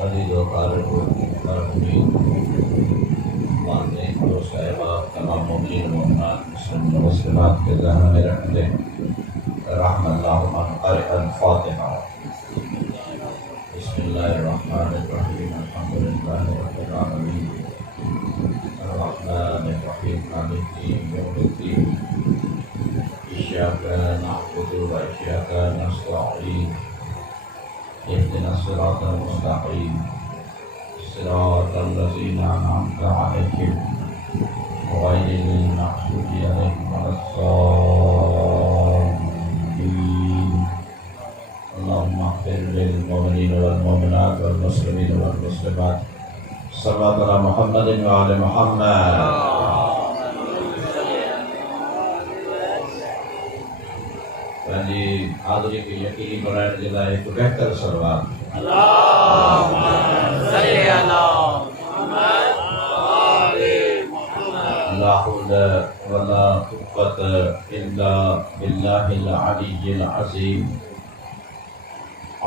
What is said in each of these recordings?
अजीज़ व कारकुन मानने और साहिबा तमाम मोमिन मोमिनात मुस्लिम मुस्लिमात के ज़हन में रखते रहमतुल्लाह मन क़रअल फ़ातिहा। बिस्मिल्लाहिर्रहमानिर्रहीम अल्हम्दुलिल्लाहि रब्बिल आलमीन अर्रहमानिर्रहीम मालिकि यौमिद्दीन इय्याका नअबुदु व इय्याका नस्तईन इहदिना सिरातल मुस्तक़ीम सिरातल लज़ीना अनअमता अलैहिम गैरिल मग़ज़ूबि अलैहिम वलद्दाल्लीन। अल्लाहुम्मा इग़फिर लिल मुमिनीन वल मुमिनात वल मुस्लिमीन वल मुस्लिमात। सल्लल्लाहु अला मुहम्मदिन व आले मुहम्मद। जी हाज़िरी की यकीनी बनाने के लिए एक बेहतर सलवात अल्लाहुम्मा सल्ली अला मुहम्मद व आले मुहम्मद। ला हौला वला कुव्वता इल्ला बिल्लाहिल अलिय्यिल अज़ीम।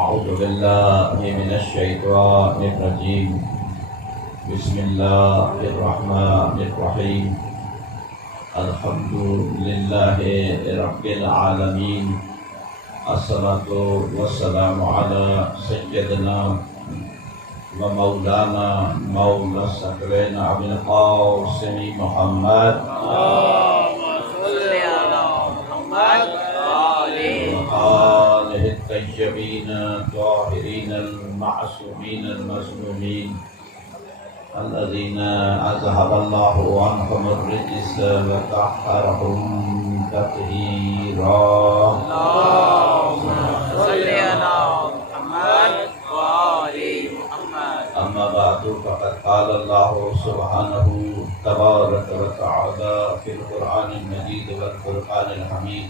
अऊज़ु बिल्लाहि मिनश शैतानिर रजीम। बिस्मिल्लाहिर रहमानिर रहीम। अल्हम्दुलिल्लाहि रब्बिल आलमीन। अस्सलातु वस्सलामु अला सय्यदिना व मौलाना मौला सकलैन अबिल क़ासिम मुहम्मद अल्लाहुम्मा सल्ली अला मुहम्मद व आले आलिहि तय्यबीन ताहिरीन अल-मअसूमीन अल-मज़लूमीन अल्लज़ीना अज़हबल्लाहु अन्हुम अर्रिज्स व तह्हरहुम तत्हीरा। अल्लाहुम्मा सल्ली अला मुहम्मद व आले मुहम्मद। अम्मा बअदु फ़क़द क़ाल अल्लाहु सुब्हानहु तबारक व तआला फ़िल क़ुरआनिल मजीद वल फ़ुरक़ानिल हमीद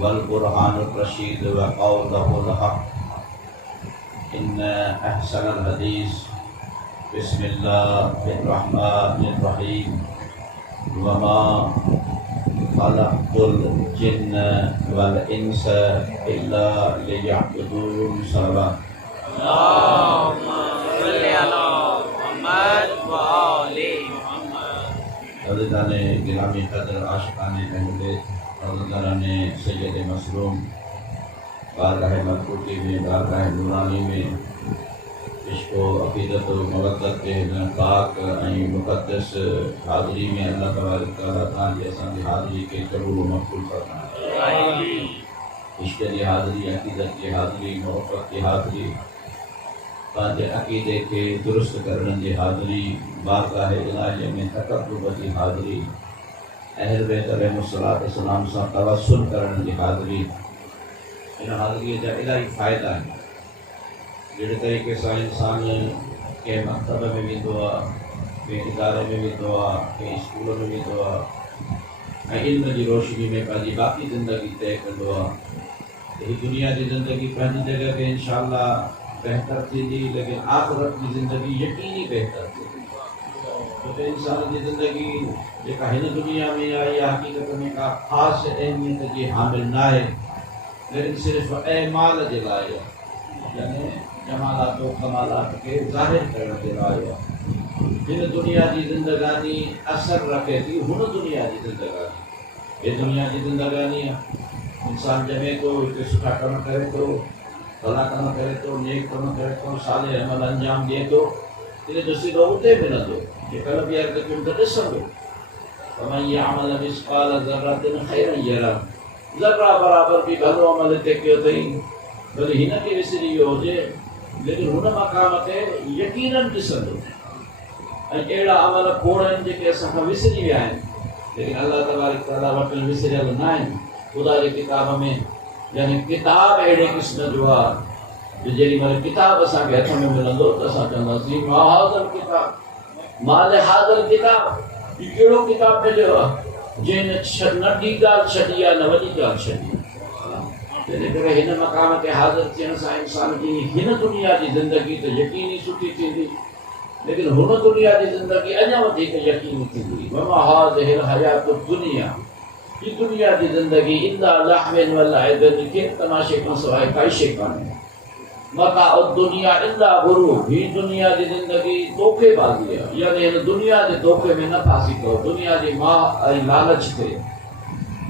वल बुरहानिर रशीद व क़ौलुहुल हक़। इन्ना अहसनल हदीस बिस्मिल्लाहिर्रहमानिर्रहीम। वमा खलक़तुल जिन्ना वल इंसा इल्ला लियअबुदून। अल्लाहुम्मा सल्ली अला मुहम्मद व आले मुहम्मद। अज़ीज़ाने गिरामी क़द्र आशिक़ाने अहले अज़ीज़ाने सय्यद मसलूम बारगाह मलकूती में बारगाह नूरानी में इश्क़ व अक़ीदत व मवद्दत के पाक ऐं मुक़द्दस हाज़िरी में अल्लाह तबारक व तआला तां जी असांजी हाज़िरी के क़बूल व मक़बूल फ़रमाए। इश्क़ जी हाज़िरी, अक़ीदत जी हाज़िरी, मोहब्बत जी हाज़िरी, पंहिंजे अक़ीदे खे दुरुस्त करण जी हाज़िरी, बारगाह इलाही में तक़र्रुब जी हाज़िरी, अहल बैत अलैहिस्सलाम सां तवस्सुल करण जी हाज़िरी। इन हाज़िरीअ जा इलाही फ़ाइदा आहिनि। जहिड़े तरीक़े सां इंसान कंहिं मकतब में वेंदो आहे, कंहिं इदारे में वेंदो आहे, कंहिं स्कूल में वेंदो आहे ऐं इल्म जी रोशनी में पंहिंजी बाक़ी ज़िंदगी तय कंदो आहे। हीअ दुनिया जी ज़िंदगी पंहिंजी जॻह ते इंशाअल्लाह बहितर थींदी, लेकिन आख़िरत जी ज़िंदगी यकीनी बहितर थींदी। छोकी इंसान जी ज़िंदगी जेका हिन दुनिया में आहे इहा हक़ीक़त में का ख़ासि अहमियत जी हामिल न आहे, लेकिन सिर्फ़ु अमाल जे लाइ आहे, यानी जमालात व कमालात खे ज़ाहिर करण जे लाइ आहे। हिन दुनिया जी ज़िंदगानी असर रखे थी हुन दुनिया जी ज़िंदगानी। ये दुनिया जी ज़िंदगानी आहे, इंसान ॼमे थो, हिते सुठा कम करे थो, भला कम करे थो, नेक कम करे थो, साले अमल अंजाम ॾिए थो, इन जो सिधो उते मिलंदो जेकॾहिं बि अॻिते त ॾिसंदो। वमन यअमल मिस्क़ाल ज़र्रतिन ख़ैरन यरह। ज़र्रा बराबरि बि भलो अमल हिते कयो अथई, भले हिन खे विसरी वियो हुजे, लेकिन हुन मक़ाम ते यकीनन ॾिसंदो। ऐं अहिड़ा अमल खोड़ आहिनि जेके असां खां विसरी विया आहिनि, लेकिन अल्लाह तबारक तआला वटि विसरियल न आहिनि। ख़ुदा जे किताब में यानी किताब अहिड़े क़िस्म जो आहे जो जेॾी महिल किताब असांखे हथ में मिलंदो त असां चवंदासीं मा हाज़ल किताब, माल हाज़ल किताब, हीउ कहिड़ो किताब मिलियो आहे जंहिं नंढी ॻाल्हि छॾी आहे न वॾी ॻाल्हि छॾी। तंहिंजे करे हिन मक़ाम ते हाज़िर थियण सां इंसान जी हिन दुनिया जी ज़िंदगी त यकीनी सुठी थींदी, लेकिन हुन दुनिया जी ज़िंदगी अञा वधीक यकीनी थींदी। वमा हाज़िहिल हयातुद दुनिया, हीअ दुनिया जी ज़िंदगी इल्ला लहवन व लइबन, के तमाशे खां सवाइ काई शइ कान्हे। मता दुनिया इल्ला गुरूर, ही दुनिया जी जिंदगी धोखेबाज़ी आहे, यानी इन दुनिया जे धोखे में न फासी कयो, दुनिया जी मां ऐं लालच ते,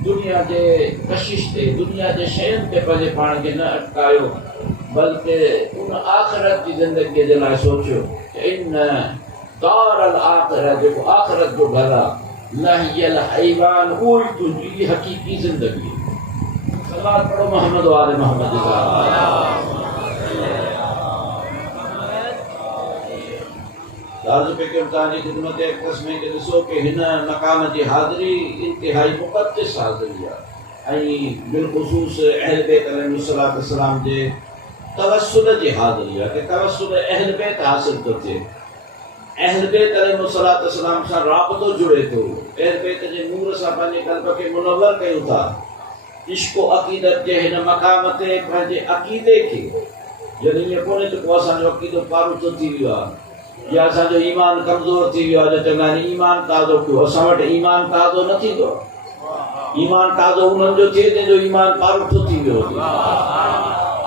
दुनिया जे कशिश ते, दुनिया जे शयुनि ते पंहिंजे पाण खे न अटकायो, बल्कि उन आख़िरत जी ज़िंदगीअ जे लाइ सोचियो त इन दारल आख़िरत, जेको आख़िरत जो घर आहे, लहियल हैवान, उहो ई तुंहिंजी हक़ीक़ी ज़िंदगी। सलात पढ़ो मोहम्मद वाले मोहम्मद जा। अर्ज़ पे कयूं तव्हांजी ख़िदमत अक़दस में कि ॾिसो कि हिन मक़ाम जी हाज़िरी इंतिहाई मुक़द्दस हाज़िरी आहे ऐं बिलख़ुसूस अहल बैत अलैहिस्सलातु वस्सलाम जे तवस्सुल जी हाज़िरी आहे कि तवस्सुल अहल बैत हासिल थो थिए, अहल बैत अलैहिस्सलातु वस्सलाम सां राबितो जुड़े थो, अहल बैत जे नूर सां पंहिंजे क़ल्ब खे मुनव्वर कयूं था, इश्क़ अक़ीदत जे हिन मक़ाम ते पंहिंजे अक़ीदे खे, जॾहिं ईअं कोन्हे त को असांजो अक़ीदो पारूथो थी वियो आहे या असांजो ईमान कमज़ोर थी वियो आहे, जो चवंदा आहिनि ईमान ताज़ो कयो, असां वटि ईमान ताज़ो न थींदो, ईमान ताज़ो उन्हनि जो थिए जंहिंजो ईमान पारूथो थी वियो हुजे।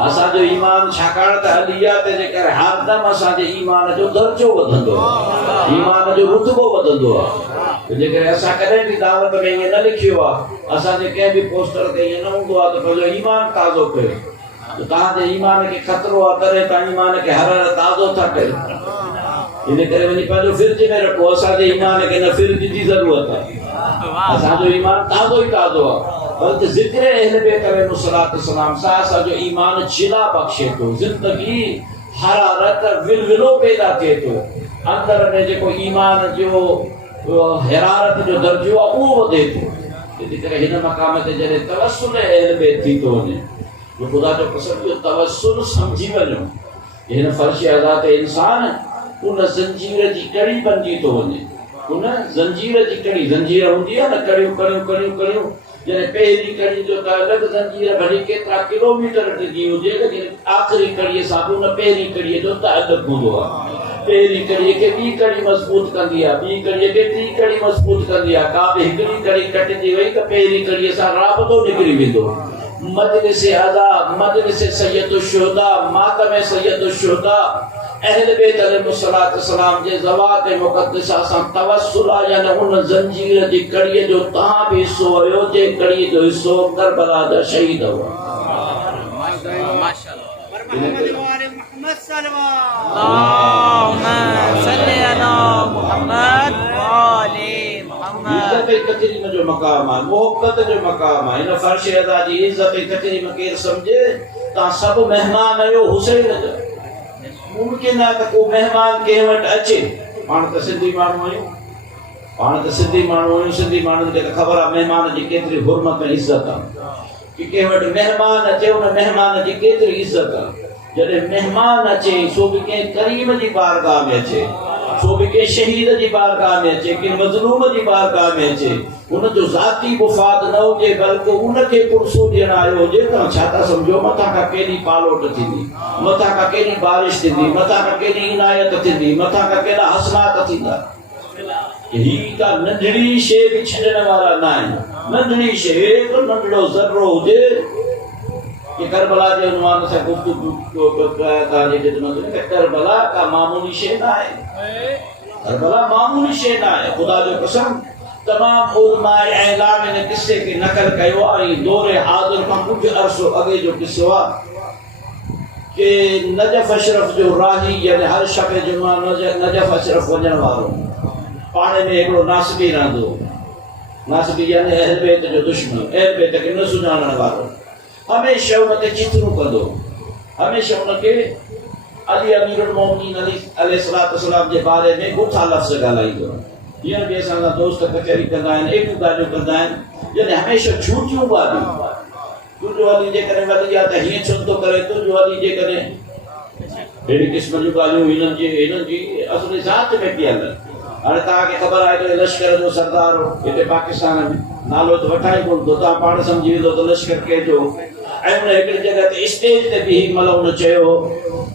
असांजो ईमान छाकाणि त अलिया ते जे करे हर दम असांजे ईमान जो दर्जो वधंदो आहे, ईमान जो रुतबो वधंदो आहे। जेकॾहिं असां कॾहिं बि दावत में ईअं न लिखियो आहे, असांजे कंहिं बि पोस्टर ते ईअं न हूंदो आहे त पंहिंजो ईमान ताज़ो कयो, त तव्हांजे ईमान खे ख़तरो आहे, तॾहिं तव्हां ईमान खे हर हर ताज़ो था कयो। इन करे वञी पंहिंजो फिर्ज में रखो, असांजे ईमान खे न फिर्ज जी ज़रूरत आहे, असांजो ईमान ताज़ो ई ताज़ो आहे, बल्कि ज़िक्र अहल बैत अलैहिस्सलातु वस्सलाम सां असांजो ईमान जिला बख़्शे थो, ज़िंदगी हरारत विलविलो पैदा थिए थो, अंदर में जेको ईमान जो हरारत जो दर्जो आहे उहो वधे थो। इन करे हिन मक़ाम ते जॾहिं तवस्सुल अहल बैत थी थो वञे, जो ख़ुदा जो कसम, इहो तवस्सुल सम्झी वञो, हिन फ़र्श अदा ते इंसान उन ज़ंजीर जी कड़ी बणिजी थो वञे, उन ज़ंजीर जी कड़ी, ज़ंजीर हूंदी आहे न कड़ियूं कड़ियूं कड़ियूं कड़ियूं, जॾहिं पहिरीं कड़ी जो त अलॻि ज़ंजीर भली केतिरा किलोमीटर टिकी हुजे, लेकिन आख़िरी कड़ीअ सां बि उन पहिरीं कड़ीअ जो त अलॻि हूंदो आहे। पहिरीं कड़ीअ खे ॿी कड़ी मज़बूत कंदी आहे, ॿी कड़ीअ खे टी कड़ी मज़बूत कंदी आहे, का बि हिकिड़ी कड़ी कटिजी वई त पहिरीं कड़ीअ सां राबितो निकिरी वेंदो। मजलिस अदा, मजलिस सैयदुश्शुहदा, मातम सैयदुश्शुहदा, अहल बैत अलैहिस्सलातु वस्सलाम जे ज़वात मुक़द्दसा सां तवस्सुल आहे, यानी उन ज़ंजीर जी कड़ीअ जो तव्हां बि हिसो हुयो, जे कड़ीअ जो हिसो करबला जा शहीद हुआ। कचरीम जो मक़ाम आहे, मोहब्बत जो मक़ाम आहे, हिन फ़र्श अदा जी इज़्ज़त कचरीम केरु सम्झे, तव्हां सभु महिमान आहियो हुसैन जा। मुमकिन आहे त को महिमान कंहिं वटि अचे, पाण त सिंधी माण्हू आहियूं, पाण त सिंधी माण्हू आहियूं, सिंधी माण्हुनि खे त ख़बर आहे महिमान जी केतिरी हुर्मत ऐं इज़त आहे, कि कंहिं वटि महिमान अचे उन महिमान जी केतिरी इज़त आहे। जॾहिं महिमान अचे, सो बि कंहिं करीम जी बारगाह में अचे, सो बि कंहिं शहीद जी बारगाह में अचे, कंहिं मज़लूम जी बारगाह में अचे, उनजो ज़ाती मुफ़ाद न हुजे, बल्कि उनखे पुरसो ॾियणु आयो हुजे, तव्हां छा था सम्झो मथां खां केॾी पालोट थींदी, मथां खां केॾी बारिश थींदी, मथां खां केॾी इनायत थींदी, मथां खां केॾा हसनात थींदा। ही का नंढड़ी शइ बि छॾण वारा न आहिनि, नंढड़ी शइ, हिकु नंढड़ो ज़र्रो हुजे कि करबला जे उनवान से गुफ्तगू तव्हांजी ख़िदमत में, करबला का मामूली शइ न आहे, करबला मामूली शइ न आहे। ख़ुदा जो कसम, तमाम उलमाए ऐलाम इन किस्से की नकल कयो आहे, दौरे हाज़िर खां कुझु अरसो अॻे जो किस्सो आहे कि नजफ अशरफ जो राही, यानी हर शब जुमा नजफ अशरफ वञण वारो, पाणे में हिकिड़ो नासबी रहंदो, नासबी यानी अहल बैत जो दुश्मन, अहल बैत खे न सुञाणण वारो, हमेशह उन ते चिथरू कंदो, हमेशह उनखे अली अमीरुल मोमिनीन अलैहिस्सलातु वस्सलाम जे बारे में गुठा लफ़्ज़ ॻाल्हाईंदो। हींअर बि असां सां दोस्त कचहरी कंदा आहिनि, एॾियूं ॻाल्हियूं कंदा आहिनि, जॾहिं हमेशह झूठियूं ॻाल्हियूं, तुंहिंजो अली जेकॾहिं वधी आहे त हीअं छो थो करे, तुंहिंजो अली जेकॾहिं अहिड़ी क़िस्म जूं ॻाल्हियूं हिननि जी असुली ज़ात में पियल। हाणे तव्हांखे ख़बर आहे त लश्कर जो सरदार हिते पाकिस्तान में, नालो त वठां ई कोन थो, तव्हां पाण सम्झी वेंदो त लश्कर कंहिंजो, ऐं उन हिकिड़ी जॻह ते स्टेज ते बि मतिलबु उन चयो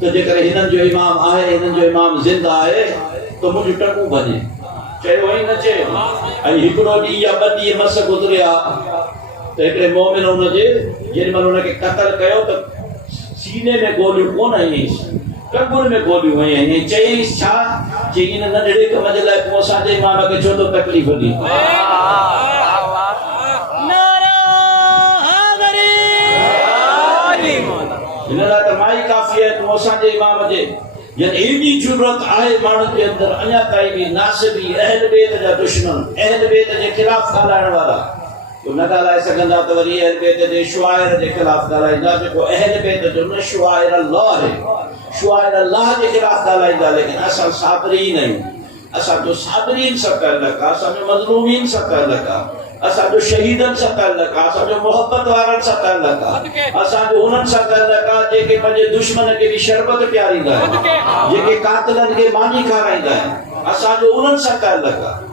त जेकर हिननि जो इमाम आहे, हिननि जो इमाम ज़िंदा आहे त मुंहिंजूं टकूं भॼे, चयो ई न चयो। ऐं हिकिड़ो ॾींहुं या ॿ ॾींहं मस गुज़रिया त हिकिड़े मोमिन हुनजे जेॾीमहिल हुनखे क़तल कयो त सीने में गोलियूं कोन आईं, टंगुनि में गोलियूं वई आहिनि। चईंसि छा? चई इन नंढड़े कम जे लाइ पोइ असांजे इमाम खे छो थो तकलीफ़ ॾी? हिन लाइ त माई काफ़ी आहे, तूं असांजे इमाम जे यानी एॾी ज़रूरत आहे माण्हुनि जे अंदरि अञा ताईं बि नासिबी अहल बेत जा दुश्मन, अहल बेत जे ख़िलाफ़ ॻाल्हाइण वारा तो न ॻाल्हाए सघंदा त वरी अहल बेत जे शुआइर जे ख़िलाफ़ ॻाल्हाईंदा। जेको अहल बेत जो न शुआइर अल्लाह आहे, शुआइर अल्लाह जे ख़िलाफ़ ॻाल्हाईंदा। लेकिन असां साबिरीन आहियूं, असांजो साबिरीन सां ताल्लुक़ आहे, असांजो मज़लूमीन सां ताल्लुक़ आहे, असांजो शहीदनि सां ताल्लुक़ आहे, असांजो मोहब्बत वारनि सां ताल्लुक़ आहे, असांजो उन्हनि सां ताल्लुक़ आहे जेके पंहिंजे दुश्मन खे बि शरबत पियारींदा आहिनि, जेके कातिलनि खे मानी खाराईंदा आहिनि, असांजो उन्हनि सां ताल्लुक़ आहे।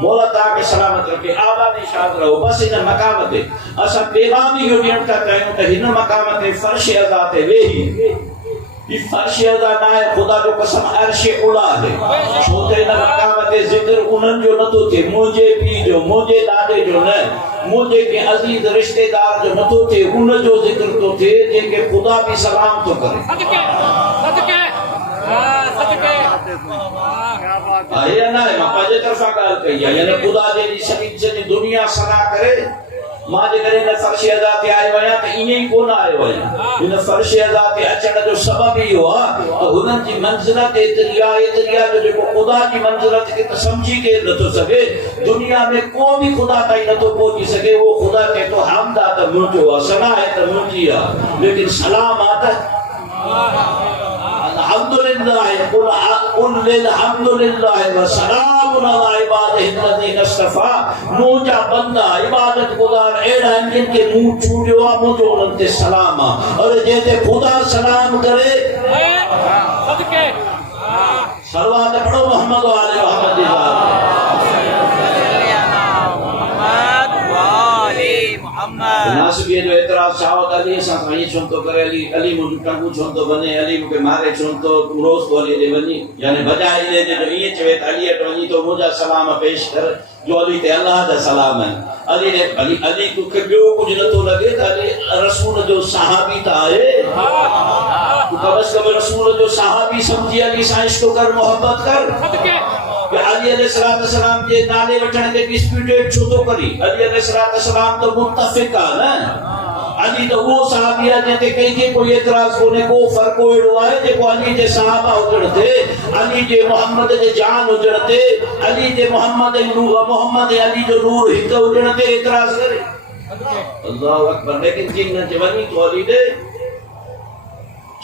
मौला तव्हांखे सलामत रखे, आबादी शाद रहो। बस इन मक़ाम ते असां पैगाम इहो ॾियण था चाहियूं त हिन मक़ाम ते फर्श अज़ा ते वेही, ई फर्श अज़ा न आहे, ख़ुदा जो कसम अर्श उला आहे। छो त इन मक़ाम ते ज़िक्र उन्हनि जो नथो थिए, मुंहिंजे पीउ जो, मुंहिंजे ॾाॾे जो न, मुंहिंजे के अज़ीज़ रिश्तेदार जो नथो थिए, उन जो ज़िक्र थो थिए जंहिंखे ख़ुदा बि सलाम थो करे। आहे न आहे, मां पंहिंजे तरफ़ां ॻाल्हि कई आहे, यानी ख़ुदा जी सॼी दुनिया सलाह करे। मां जेकॾहिं हिन फर्श अज़ा ते आयो आहियां त ईअं ई कोन आयो आहियां। हिन फर्श अज़ा ते अचण जो सबबु इहो आहे त हुननि जी मंज़िलत एतिरी आहे जो जेको ख़ुदा जी मंज़िलत खे त सम्झी केरु नथो सघे, दुनिया में को बि ख़ुदा ताईं नथो पहुची सघे। उहो ख़ुदा चए थो हमद आहे त मुंहिंजो आहे, सना आहे त मुंहिंजी आहे, लेकिन सलाम आहे त अल्हम्दुलिल्लाह, कुल अल्हम्दुलिल्लाह व सलामुन अला इबादिहिल्लज़ीना इस्तफ़ा। मुंहिंजा बंदा इबादत गुज़ार अहिड़ा आहिनि जिन खे मूं चूंडियो आहे, मुंहिंजो उन्हनि ते सलाम आहे। और जंहिं ते ख़ुदा सलाम करे सलवात पढ़ो मोहम्मद व आले मोहम्मद जी नासिबीअ जो एतिराज़ सावत अली सां साईं छो थो करे, अली मुंहिंजो टंगू छो थो वञे, अली मूंखे मारे छो थो, रोज़ तो अली ॾे वञी, यानी बजाए ॾे जो ईअं चवे त अली वटि वञी तो मुंहिंजा सलाम पेश कर, जो अली ते अल्लाह जा सलाम आहिनि। अली ने अली तोखे ॿियो कुझु नथो लॻे त अली रसूल जो सहाबी त आहे, तूं कम से कम रसूल जो सहाबी सम्झी अली सां इश्क कर, मोहब्बत कर। अली अलैहिस्सलाम जे नाले वठण ते डिस्प्यूटेड छो थो करी? अली अलैहिस्सलाम तो मुत्तफ़िक़ आहे न, अली तो वो सहाबी आहे जंहिं ते कंहिंखे कोई एतिराज़ कोन्हे। को फ़र्क़ु अहिड़ो आहे जेको अली जे सहाबा हुजण ते, अली जे मोहम्मद जे जान हुजण ते, अली जे मोहम्मद अली जो नूर हिकु हुजण ते एतिराज़ करे। अल्लाहु अकबर। लेकिन जी न वञी तो अली ॾे,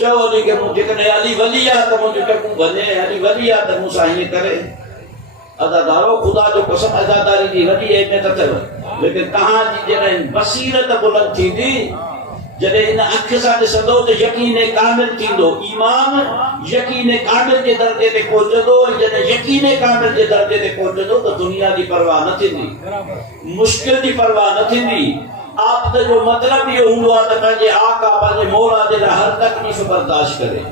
चओ अली खे जेकॾहिं अली वली आहे त मुंहिंजो टकू वञे, अली वली आहे त मूंसां हीअं करे। अदादारो ख़ुदा जो कसम अदादारी जी वॾी अहमियत अथव, लेकिन तव्हांजी जॾहिं बसीरत बुलंद थींदी, जॾहिं इन अख सां ॾिसंदो त यकीन कामिल थींदो, ईमान यकीन कामिल जे दर्जे ते पहुचंदो। जॾहिं यकीन कामिल जे दर्जे ते पहुचंदो त दुनिया जी परवाह न थींदी, मुश्किल जी परवाह न थींदी। आबद जो मतिलबु इहो हूंदो आहे त पंहिंजे आका पंहिंजे मौला जे लाइ हर तकलीफ़ बर्दाश्त करे।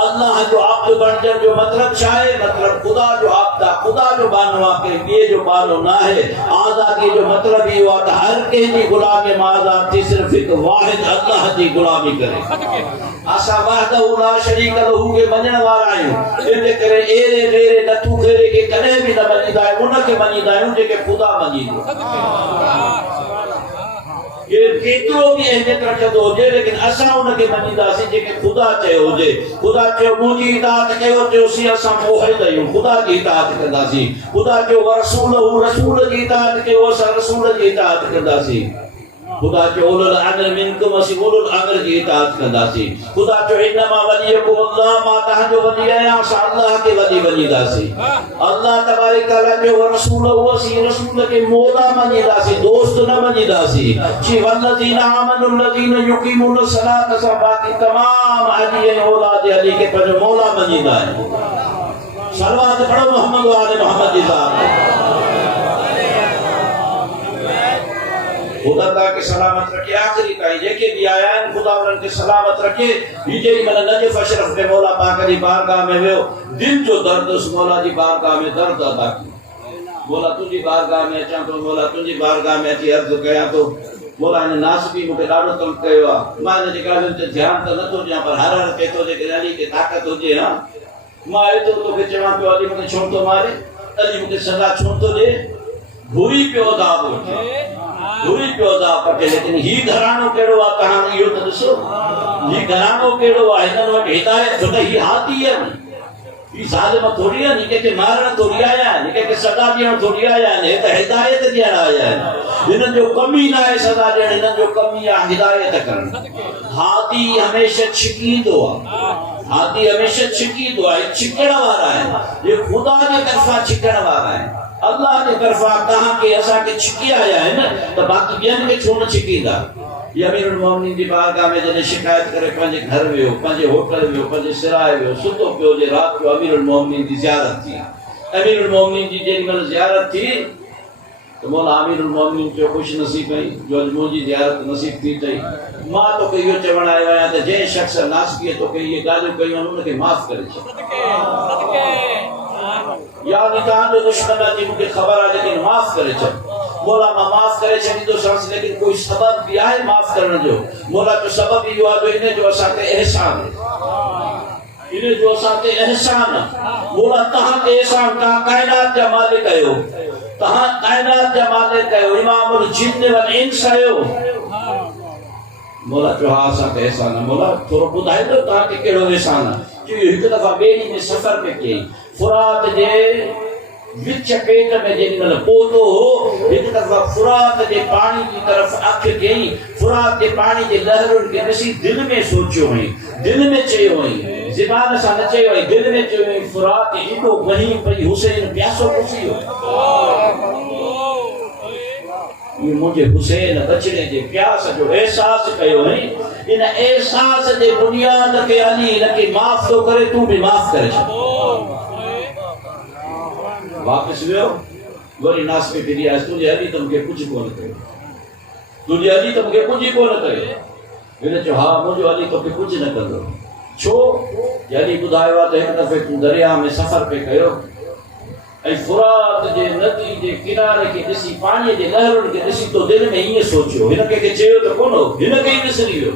अल्लाह जो आब्द बणजण जो मतिलबु छा आहे? मतिलबु ख़ुदा जो आब्द आहे, ख़ुदा जो बानो आहे, कंहिं ॿिए जो बानो न आहे। आज़ादी जो मतिलबु इहो आहे त हर कंहिंजी ग़ुलामी मां आज़ाद थी सिर्फ़ु हिकु वाहिद अल्लाह जी ग़ुलामी करे। असां वहदहू ला शरीक लहू खे मञण वारा आहियूं, इन करे एरे ग़ैरे नथू ग़ैरे खे कॾहिं बि न मञींदा आहियूं, उनखे मञींदा आहियूं जेके ख़ुदा मञींदो। ये केतिरो बि अहमियत रखंदो हुजे, लेकिन असां उनखे मञींदासीं जेके ख़ुदा चयो हुजे। ख़ुदा चयो मुंहिंजी इताअत कयो, चयोसीं असां मुहिद आहियूं, ख़ुदा जी इताअत कंदासीं। ख़ुदा चयो रसूल जी इताअत कयो, असां रसूल जी इताअत कंदासीं। ख़ुदा चयो उलुल अम्र मिनकुम, असीं उलुल अम्र जी इताअत कंदासीं। ख़ुदा चयो इन्नमा वलियुकुम अल्लाह, मां तव्हांजो वली आहियां, असां अल्लाह खे वली मञींदासीं। अल्लाह तबारक तआला चयो रसूलहू, असीं रसूल खे मौला मञींदासीं, दोस्त न मञींदासीं। चई वल्लज़ीना आमनु लज़ीना युक़ीमून सलात, असां बाक़ी तमाम अली ऐं औलाद अली खे पंहिंजो मौला मञींदा आहियूं। सलवात पढ़ो मोहम्मद व आले मोहम्मद जी ज़ात। ख़ुदा तव्हांखे सलामत रखे आख़िरी ताईं, जेके बि आया आहिनि ख़ुदा उन्हनि खे सलामत रखे। हीउ जेॾी महिल नजफ़ अशरफ में मौला पाक जी बारगाह में वियो, दिल जो दर्द उस मौला जी बारगाह में दर्द अदा कयो। मौला तुंहिंजी बारगाह में अचां थो, मौला तुंहिंजी बारगाह में अची अर्ज़ु कयां थो बोला इन नासबी मूंखे ॾाढो तंग कयो आहे मां इन जी ॻाल्हियुनि ते ध्यानु त नथो ॾियां पर हर हर थिए थो जेके अली खे ताक़त हुजे हा मां एतिरो तोखे चवां पियो अली मूंखे छो थो मारे अली मूंखे सज़ा छो थो ॾे घुरी पियो अदाब वठे घुरी पियो अदाब वठे लेकिन ही घरानो कहिड़ो आहे तव्हां इहो त ॾिसो ही घरानो कहिड़ो आहे हिननि वटि हिदायत छो त ही हाथी आहिनि ही ज़ालिम थोड़ी आहिनि कंहिंखे मारण थोड़ी आया आहिनि कंहिंखे सज़ा ॾियण थोड़ी आया आहिनि हे त हिदायत ॾियण आया आहिनि हिननि जो कम ई न आहे सज़ा ॾियण हिननि जो कम ई आहे हिदायत करणु हाथी हमेशह छिकींदो आहे हाथी हमेशह छिकींदो आहे छिकण वारा आहिनि ये ख़ुदा जे तरफ़ां छिकण वारा आहिनि अल्लाह जे तरफ़ां तव्हांखे असांखे छिकी आया आहिनि त बाक़ी ॿियनि खे छो न छिकींदा ये अमीरुल मोमिनीन जी बारगाह में जॾहिं शिकायत करे पंहिंजे घर वियो पंहिंजे होटल वियो पंहिंजे सिराए वियो सुतो पियो जे राति जो अमीरुल मोमिनीन जी ज़ियारत थी अमीरुल मोमिनीन जी जेॾी महिल ज़ियारत थी त मौला अमीरुल मोमिनीन चयो ख़ुशि नसीब आई जो अॼु मुंहिंजी ज़ियारत नसीब थी अथई मां तोखे इहो चवण आयो आहियां त जंहिं शख़्स नासकीअ तोखे इहे ॻाल्हियूं कयूं आहिनि उनखे माफ़ करे छॾ यानी तव्हांजो दुश्मन आहे जी मूंखे ख़बर आहे लेकिन माफ़ करे छॾ मौला मां माफ़ करे छॾींदोसांसि लेकिन कोई सबब बि आहे माफ़ करण जो मौला जो सबब इहो आहे जो इन जो असांखे एहसान आहे इन जो असांखे एहसान आहे मौला तव्हांखे एहसान तव्हां काइनात जा मालिक आहियो तव्हां काइनात जा मालिक आहियो इमामुल जिन्न वल इंस आहियो मौला जो हा असांखे एहसान आहे मौला थोरो ॿुधाईंदो तव्हांखे कहिड़ो एहसान आहे जो हिकु दफ़ा ॿेड़ी में सफ़र में कयईं फुरात जे विच पेट में जेॾी महिल पहुतो हो हिकु दफ़ा फुरात जे पाणी जी तरफ़ अखि कयईं फुरात जे पाणी जे लहरुनि खे ॾिसी दिलि में सोचियो हुई दिलि में चयो हुई ज़बान सां न चयो हुई दिलि में चयो हुई फुरात एॾो वही पई हुसैन प्यासो पुसी वियो ये मुझे हुसैन बचने जे प्यास जो एहसास कयो हुई इन एहसास जे बुनियाद ते अली इनखे माफ़ थो करे तू भी माफ़ करे छॾ वापस वियो वरी नास में फिरी आयसि तुंहिंजे अली त मूंखे कुझु कोन कयो तुंहिंजे अली त मूंखे कुझु कोन कयो हिन चयो हा मुंहिंजो अली तोखे कुझु न कंदो छो अली ॿुधायो आहे त हिकु दफ़े तूं दरिया में सफ़र पे कयो ऐं फुरात जे नदी जे किनारे खे ॾिसी पाणीअ जे लहरुनि खे ॾिसी तो दिलि में ईअं सोचियो हिन कंहिंखे चयो त कोन हिन खे ई विसरी वियो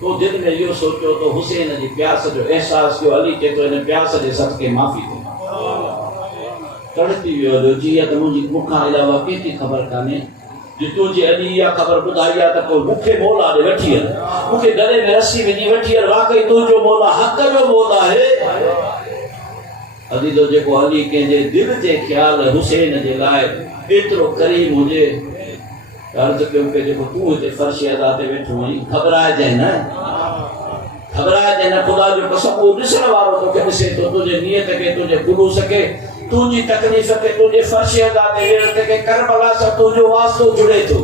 तो दिलि में इहो सोचियो त हुसैन जी प्यास जो एहसास कयो अली चए थो हिन प्यास जे सदके माफ़ी थे तड़पी वियो हलियो जीअं त मुंहिंजी मूंखां अलावा कंहिंखे ख़बर कान्हे जे तुंहिंजे अली इहा ख़बर ॿुधाई आहे त पोइ मूंखे मौला ॾे वठी हल मूंखे गले में रस्सी विझी वठी हल वाक़ई तुंहिंजो मौला हक़ जो मौला आहे अदीदो जेको अली कंहिंजे दिलि जे ख़्याल हुसैन जे लाइ एतिरो करीम हुजे अर्ज़ कयो कि जेको तूं हिते फर्श अदा ते वेठो आहीं घबराइजांइ न ख़ुदा जो कसम उहो ॾिसण वारो तोखे ॾिसे थो तुंहिंजे नियत खे तुंहिंजे जुलूस खे तुंहिंजी तकलीफ़ खे तुंहिंजे फर्श अदा ते वेहण ते करबला सां तुंहिंजो वास्तो जुड़े थो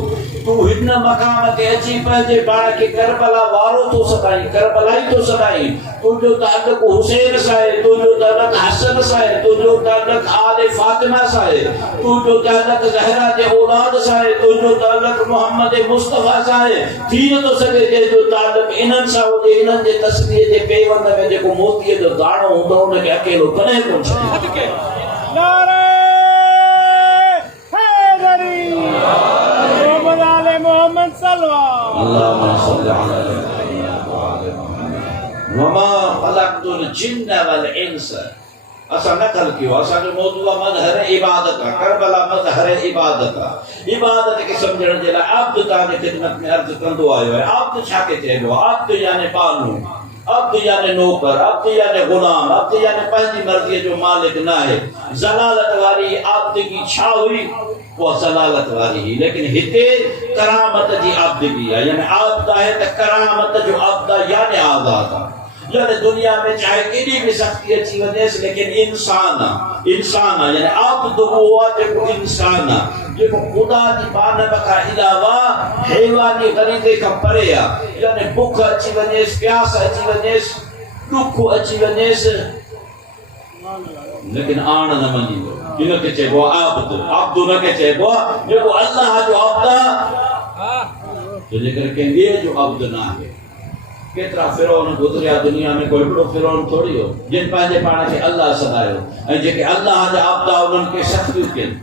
तूं हिन मक़ाम ते अची पंहिंजे पाण खे करबला वारो थो सदाई करबलाई थो सदाई तुंहिंजो ताल्लुक हुसैन सां आहे तुंहिंजो ताल्लुक हसन सां आहे तुंहिंजो ताल्लुक आले फातिमा सां आहे तुंहिंजो ताल्लुक ज़हरा जे औलाद सां आहे तुंहिंजो ताल्लुक मोहम्मद मुस्तफ़ा सां आहे थी नथो सघे जंहिंजो ताल्लुक इन्हनि सां हुजे इन्हनि जे तस्वीर जे पेवंद में जेको मोतीअ जो दाणो हूंदो उनखे अकेलो कॾहिं कोन छॾे नारे हैदरी मोहम्मद आले मोहम्मद सल्लल्लाहु अल्लाहुम्मा सल्लि अला मुहम्मद वमा खलक़तुल जिन्न वल इंस असां न ख़लक़ियो असांजो मौजूद आहे मज़हर इबादत आहे करबला मज़हर इबादत आहे इबादत खे सम्झण जे लाइ अब्द तव्हांजे ख़िदमत में अर्ज़ कंदो आयो आहे अब्द छा खे चइबो आहे अब्द यानी बानू अब्द यानी नौकर अब्द यानी गुलाम अब्द यानी पंहिंजी मर्ज़ीअ जो मालिक न आहे ज़लालत वारी आब्दगी छा हुई वो ज़लालत वारी ही लेकिन हिते करामत जी आब्दगी आहे यानी आब्द आहे त करामत जो आब्द यानी आज़ाद आहे यानी दुनिया में चाहे केॾी बि सख़्ती अची वञेसि लेकिन इंसान आहे यानी आब्द उहो आहे जेको इंसान आहे जेको ख़ुदा जी मानब खां अलावा हैवानी ग़रीज़े खां परे आहे यानी बुख अची वञेसि प्यास अची वञेसि ॾुख अची वञेसि लेकिन आण न मञींदो इनखे चइबो आहे आब्द उनखे चइबो आहे जेको अल्लाह जो आब्द आहे जेकर कंहिं ॿिए जो आब्द न आहे केतिरा फिरौन गुज़रिया दुनिया में कोई हिकिड़ो फिरौन थोड़ी हो जिन पंहिंजे पाण खे अल्लाह सदायो ऐं जेके अल्लाह जा आब्दा उन्हनि खे सख़्तियूं कनि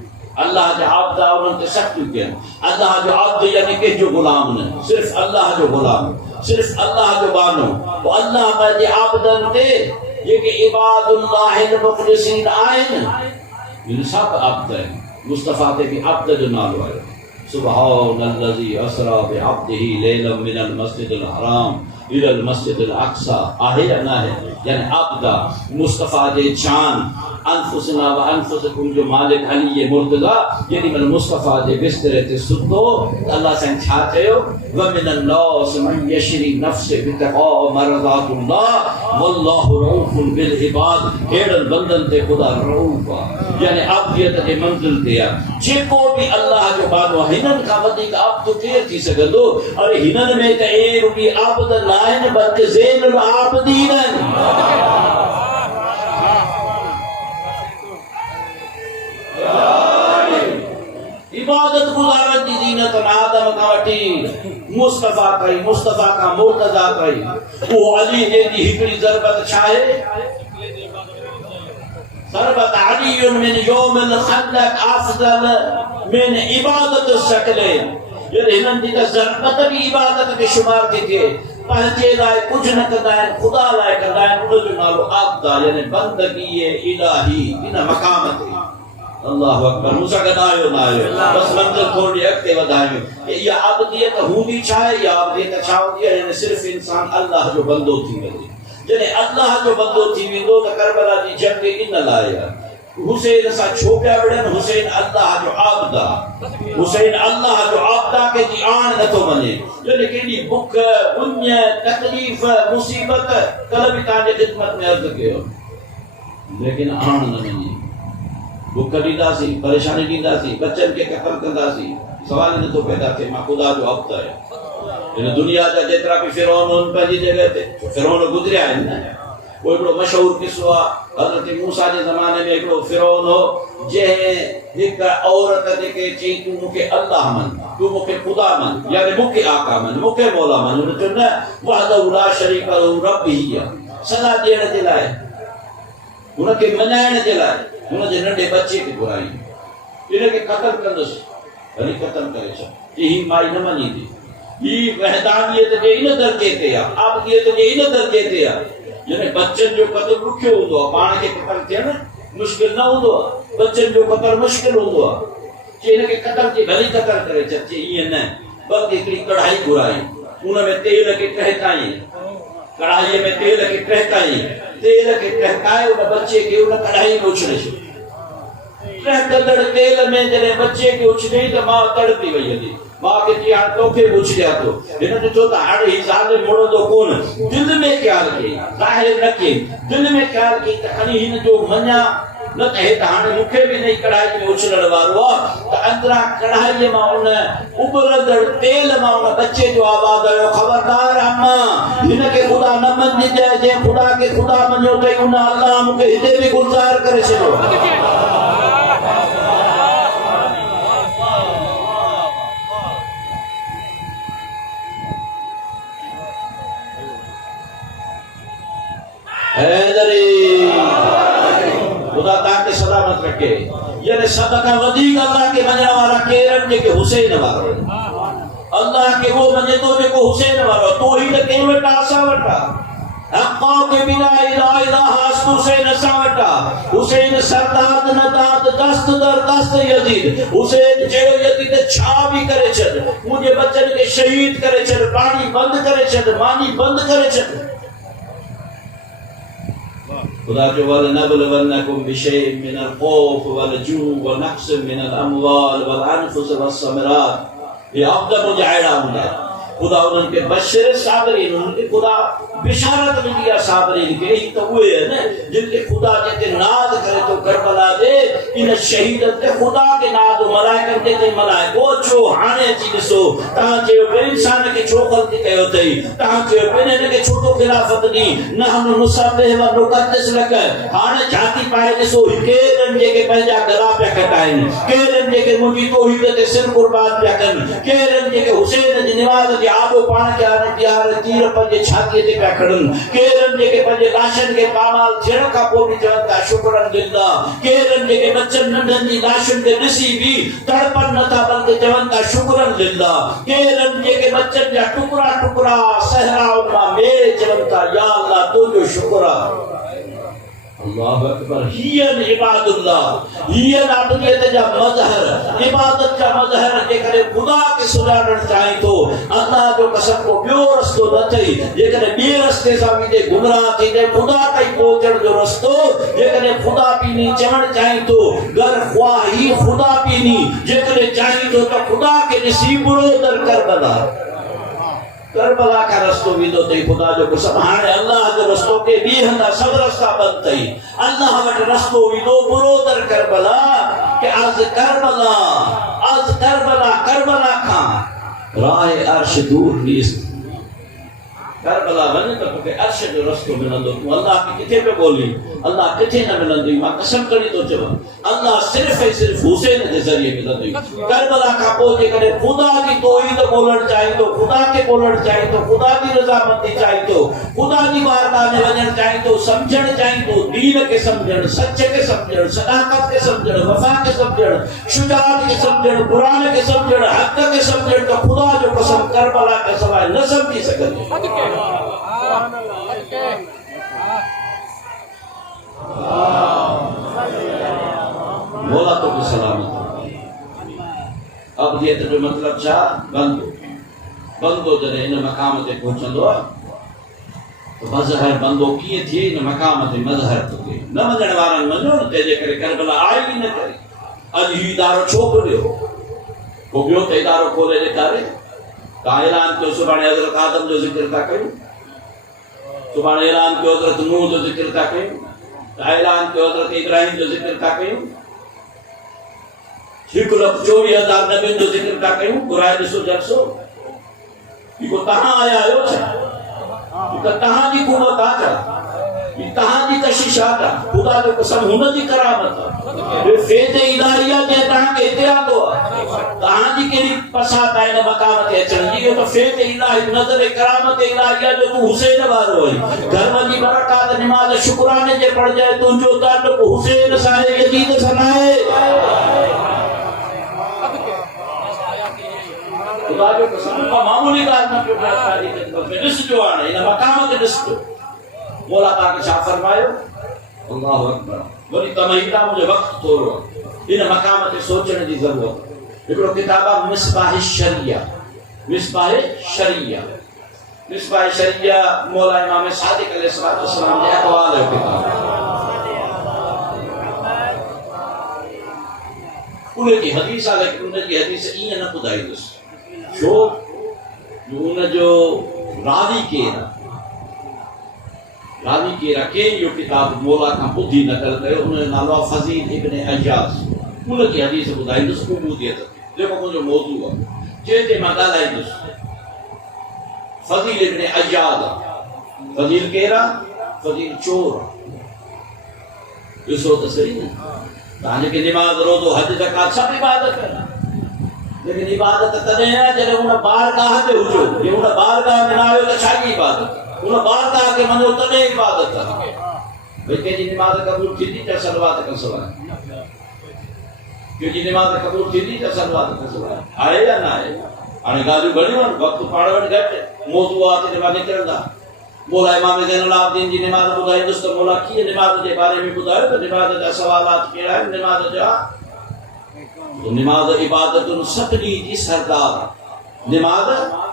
अल्लाह जो आबदा उन्होंने सख्त किया अल्लाह जो आब्द यानी कि जो गुलाम ने सिर्फ अल्लाह जो गुलाम सिर्फ अल्लाह जो बानो वो अल्लाह पर जे आबदन ते ये कि इबादुल्लाहिल मुखलिसीन आइन इन सब आब्द है मुस्तफा ते भी आब्द जो नालो है सुबहानल्लज़ी अस्रा बि अब्दिही लैलन मिनल मस्जिदिल हराम इलल मस्जिदिल अक्सा आहे या ना है यानी आब्दा मुस्तफा जे जान अनफुसना व अनफुसकुम जो मालिक अली ये मुर्तजा यानी मन मुस्तफा जे बिस्तरे ते सुतो अल्लाह सन छा चयो व मिनन नास मन यशरी नफ्स बितक़ा मरज़ातुल्लाह वल्लाहु रऊफुन बिल इबाद एड़न बंदन ते खुदा रऊफ यानी आबियत जे मंजिल ते जेको भी अल्लाह जो बानो हिनन का वधीक आप तो केर थी सगंदो अरे हिनन में त ए रुबी आबद नाइन बल्कि ज़ैनुल आबदीन इबादत गुजारत जी जीनत आदम का वठी मुस्तफा का मुर्तजा कई वो अली जे दी हिकड़ी ज़रबत छाए ज़रबत अली मिन यौमिल खंदक अफजल मिन इबादत शकले ये हिनन दी ज़रबत भी इबादत के शुमार थी के पंहिंजे लाइ कुछ न कंदा आहिनि खुदा लाइ कंदा आहिनि उन जो नालो आबदा यानी बंदगी इलाही इन मकाम ते अल्लाह अकबर मूसा गदायो ना आयो बस मंजिल थोड़ी अॻिते वधायो ये आबदियत हूंदी छा आहे या आबदियत छा हूंदी आहे यानी सिर्फ इंसान अल्लाह जो बंदो थी वञे जॾहिं अल्लाह जो बंदो थी वेंदो त करबला जी जंग इन लाइ हुसैन सा छो पिया विढ़नि हुसैन अल्लाह जो आबदा हुसैन अल्लाह जो आबदा के जी आन नथो वञे जॾहिं केॾी बुख उञ तकलीफ़ मुसीबत कल बि तव्हांजे ख़िदमत में अर्ज़ु कयो लेकिन आन न वञे बुख ॾींदासीं परेशानी ॾींदासीं बच्चनि खे क़त्ल कंदासीं सवाल न थो पैदा थिए मां ख़ुदा जो अब्द आहियां हिन दुनिया जा जेतिरा बि फिरौन आहिनि पंहिंजी जॻह ते फिरौन गुज़रिया आहिनि न वो हिकिड़ो मशहूर किस्सो आहे हज़रत मूसा जे ज़माने में हिकिड़ो फिरौन हो जंहिं हिकु औरत जेके चई तूं मूंखे अल्लाह मन तूं मूंखे ख़ुदा मन यानी मूंखे आका मन मूंखे मौला मन हुन चयो न वहदहु ला शरीक लहू रब्बी सलाह ॾियण जे लाइ हुनखे मञाइण जे लाइ हुनजे नंढे बच्चे खे घुराई इनखे क़त्ल कंदुसि वरी क़त्ल करे छॾ कि ही माई न मञींदी ही वहदानियत जे इन दर्जे ते आहे आबदियत जे इन दर्जे ते आहे यानी बच्चन जो क़त्ल ॾुखियो हूंदो आहे पाण खे क़त्ल थियण मुश्किल न हूंदो आहे बच्चन जो क़त्ल मुश्किल हूंदो आहे कि हिनखे क़त्ल जे भली क़त्ल करे छॾ ईअं न बल्कि हिकिड़ी कढ़ाई घुराई उन में तेल खे टहिकाई कढ़ाईअ में तेल खे टहिकाई तेल खे टहकाए उन बच्चे के उन कढ़ाई में उछले छो टहकंदड़ तेल में जॾहिं बच्चे खे उछले त मां तड़पी वई हली मां खे चई हाणे तोखे बि उछलिया थो हिन ॾिठो त हाणे ही ज़ालिम मुड़ंदो कोन दिलि में ख़्यालु कई ज़ाहिर न कई दिलि में ख़्यालु कई त खणी हिन जो मञा न त हे त हाणे मूंखे बि नई कढ़ाई में उछलण वारो आहे त अंदरां कढ़ाईअ मां उन उबरंदड़ तेल मां उन बच्चे जो आवाज़ आयो ख़बरदार अम्मा हिनखे ख़ुदा न मञिजे जंहिं ख़ुदा खे ख़ुदा मञियो अथई उन अल्लाह मूंखे हिते बि गुलज़ार करे छॾियो खुदा ताके सलामत रखे यानी सब का वधीक अल्लाह के मञण वारा केरन जेके हुसैन वारो अल्लाह के वो मञे तो जेको हुसैन वारो तो ही त के वटा असां वटा हक़ा के बिना इलाहा इलाहा हुसैन असां वटा हुसैन सरदार न दाद दस्त दर दस्त यजीद हुसैन चयो यजीद छा भी करे छॾ मुंहिंजे बच्चन के शहीद करे छॾ पानी बंद करे छॾ मानी बंद करे छॾ खुदा जो वल नबलवन्नकुम बिशैइन मिनल खौफ वल जू व नक्स मिनल अमवाल वल अनफुस वस्समरात ये अब्द मुजाहिदा हूंदा खुदा उन्हनि खे बशर साबरीन उन्हनि खे खुदा बिशारत मिली आहे साबरीन खे ही त उहे आहिनि जिन खे खुदा जेके नाज़ करे थो करबला जे इन शहीद ते खुदा के नाज़ मलाइकनि ते मलाइको छो हाणे अची ॾिसो तव्हां चयो ॿिए इंसान खे छो ग़लती कयो अथई तव्हां चयो ॿिए हिन खे छो थो ख़िलाफ़त ॾी न हम मुसब्बिह व मुक़द्दस लक हाणे झांकी पाए ॾिसो केरनि जेके पंहिंजा गला पिया कटाइनि केरनि जेके मुंहिंजी तौहीद ते सिर कुर्बान पिया कनि केरनि जेके हुसैन जी निमाज़ आबो पाण के आने प्यार तीर पंजे छातीअ ते पिया खड़नि केरनि केरन जेके पंहिंजे लाशनि खे पामाल थियण खां पोइ बि चवनि था शुक्रन लिल्लाह, केरन जेके बचनि नंढनि जी लाशुनि खे ॾिसी बि तड़पनि नथा बल्कि चवनि था शुक्रन लिल्लाह, केरन जेके बचनि जा टुकड़ा टुकड़ा सहराउनि मां मेरे चवनि था या अल्लाह तुंहिंजो शुक्र आहे। अल्लाह अकबर। हियन इबादुल्लाह, हियन आबदियत जा मज़हर, इबादत जा मज़हर जेकॾहिं ख़ुदा खे सुञाणण चाहे थो, अल्लाह जो कसम को ॿियो रस्तो न अथई। जेकॾहिं ॿिए रस्ते सां वञे गुमराह थींदे, ख़ुदा ताईं पहुचण जो रस्तो जेकॾहिं ख़ुदा पीनी चवण चाहे थो, गर ख्वाही ख़ुदा पीनी, जेकॾहिं चाहे थो त ख़ुदा खे ॾिसी बुरो दर करबला, करबला का रस्तो विदो तई खुदा जो कसम। हाणे अल्लाह जो रस्तो के बि हंदा सब रस्ता बंद तई। अल्लाह वट रस्तो विदो बुरो दर करबला के आज करबला, आज करबला, करबला खां राह अर्श दूर नीस। करबला वञ त तोखे अर्श जो रस्तो मिलंदो। तूं अल्लाह खे किथे पे ॻोल्ही, अल्लाह किथे न मिलंदई। मां कसम खणी थो चवां, अल्लाह सिर्फ़ ऐं सिर्फ़ हुसैन जे ज़रिए मिलंदई। करबला खां पोइ जेकॾहिं ख़ुदा जी तौहीद ॻोल्हण चाहे थो, ख़ुदा खे ॻोल्हण चाहे थो, ख़ुदा जी रज़ामंदी चाहे थो, ख़ुदा जी बारगाह में वञण चाहे थो, सम्झण चाहे थो, दीन खे सम्झण, सच खे सम्झण, सदाकत खे सम्झण, वफ़ा खे सम्झण, शुजाअत खे सम्झण, क़ुरान खे सम्झण, हक़ खे सम्झण, त ख़ुदा जो कसम करबला खे सवाइ न सम्झी सघंदी। मौला तो की सलामत। अब ये तो मतलब छा बंदो, बंदो जॾहिं इन मक़ाम ते पहुचंदो तो मज़हर बंदो कीअं थिए, इन मक़ाम ते मज़हर तो थिए। न वञण वारनि वञो न, तंहिंजे करे करबला आई ई न करे। अॼु ही इदारो छो खोलियो, को ॿियो त इदारो खोले ॾेखारे। तव्हां ऐलान कयो सुभाणे हज़रत आदम जो ज़िक्र था कयूं, सुभाणे ऐलान कयो हज़रत नूह जो ज़िक्र था कयूं, ऐलान कयो हज़रत इब्राहिम जो ज़िक्र था कयूं, 1,24,000 नबियुनि जो ज़िक्र था कयूं। घुराए ॾिसो जलसो, इहो तव्हां आया आहियो छा? इहो तव्हां जी कुवत आहे छा? ये तहां जी कशिशात आहे। ख़ुदा जो कसम हुन जी करामत आहे। ये फेद इलाहिया जे तहां के हिते आंदो आहे। तहां जी कहिड़ी पसात आहे इन मक़ाम ते अचण जी, इहो त फेद इलाही, नज़र करामत इलाहिया जो तूं हुसैन वारो आहीं। घर वञी बरकात निमाज़ शुक्राने जे पढ़जाए, तुंहिंजो ताल्लुक हुसैन सां आहे, यजीद सां आहे। खुदा जो कसम मामूली ॻाल्हि न पियो तारी ख़िदमत में ॾिसजो। हाणे इन मक़ाम ते ॾिसजो मौला पाक छा फरमायो। अल्लाहु अकबर। वरी तमहीदा मुझे वक्त थोरो इन मक़ाम ते सोचण जी ज़रूरत। हिकिड़ो किताब आहे मिसबाह शरिया, मिसबाह शरिया, मिसबाह शरिया मौला इमाम सादिक अलैहिस्सलाम जे अक़वाल जो किताब। उन जी हदीस आहे, लेकिन उन जी हदीस ईअं न ॿुधाईंदुसि छो उन जो रावी केरु आहे, रावी केरु आहे, कंहिं इहो किताब मौला खां ॿुधी नक़ल कयो। उन जो नालो आहे फज़ील इब्न अय्याज़। उन जी हदीस ॿुधाईंदुसि उबूदियत, जेको मुंहिंजो मौज़ू आहे, जंहिं ते मां ॻाल्हाईंदुसि। फज़ील इब्न अय्याज़। फज़ील केरु आहे? फज़ील चोर आहे। ॾिसो त सही न, तव्हां जेके निमाज़ रोज़ो हज ज़कात सभु इबादत आहिनि, लेकिन इबादत तॾहिं आहे जॾहिं उन बारगाह ते हुजो। जे उन बारगाह में न आयो त छा जी इबादत? उन बारगाह खे मञो तॾहिं इबादत आहे। भई कंहिंजी निमाज़ क़बूल थींदी त सलवात खां सवाइ, कंहिंजी निमाज़ क़बूल थींदी त सलवात खां सवाइ आहे या न आहे? हाणे ॻाल्हियूं घणियूं आहिनि, वक़्तु पाण वटि घटि, मौज़ूआत ते निकिरंदा। मौला इमाम ज़ैनुल आबिदीन जी निमाज़ ॿुधाईंदुसि त मौला कीअं निमाज़ जे बारे में ॿुधायो त निमाज़ जा सवालात कहिड़ा आहिनि। निमाज़ जा निमाज़ इबादतुन सभिनी जी सरदार। निमाज़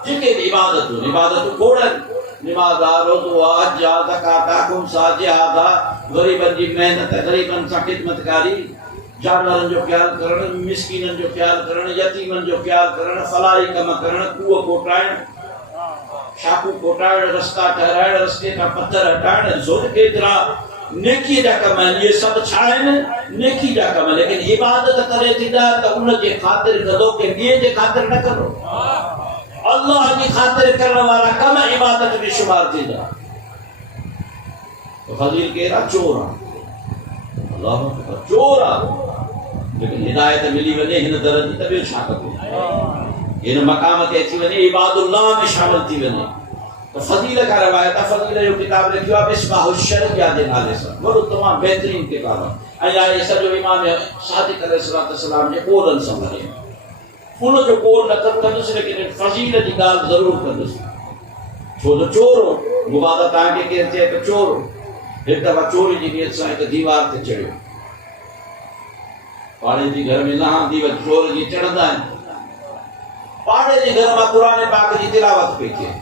जेके इबादतूं, इबादतूं खोड़ आहिनि। निमाज़ आहे, रोज़ो आहे, हज आहे, ज़कात आहे, खुम्स आहे, जिहाद आहे, ग़रीबनि जी महिनत, ग़रीबनि सां ख़िदमतकारी, जानवरनि जो ख़्यालु करणु, मिस्कीननि जो ख़्यालु करणु, यतीमनि जो ख़्यालु करणु, फलाही कम करणु, कूअ कोटाइणु, शाकू कोटाइणु, रस्ता ठहिराइणु, रस्ते खां पथर हटाइणु, ज़ोर केतिरा नेकी जा कम आहिनि। इहे सभु छा आहिनि? नेकी जा कम। लेकिन इबादत करे थींदा त उन जे ख़ातिर कदो के ॿिए जे ख़ातिर न करो। अल्लाह जी ख़ातिर करण वारा कम इबादत में शुमार थींदा। तो फज़ील केरु आहे? चोर आहे। अल्लाह अकबर, चोर आहे। लेकिन हिदायत मिली वञे हिन दर जी त ॿियो छा कबो? हिन मक़ाम ते अची वञे, इबादुल्लाह में शामिल थी वञे। तो फजील का रवायत फजील जो किताब लिखियो आप इसमाहुल शरिया जे नाले सां वो तमाम बेहतरीन किताब है। ऐं ये सजो इमाम सादिक अलैहिस्सलाम जे कोरन सां भरे उन जो कोर न कंदुसि लेकिन फजील जी गाल जरूर कंदुसि छो जो चोर हो मुबादा ताके के चए तो चोर एक दफा चोरी जी नियत सां एक दीवार ते चढ़ियो पाड़े जी घर में ना दीवार चोर जी चढ़ंदा आहिनि पाड़े जे घर में कुरान पाक जी तिलावत पई थिए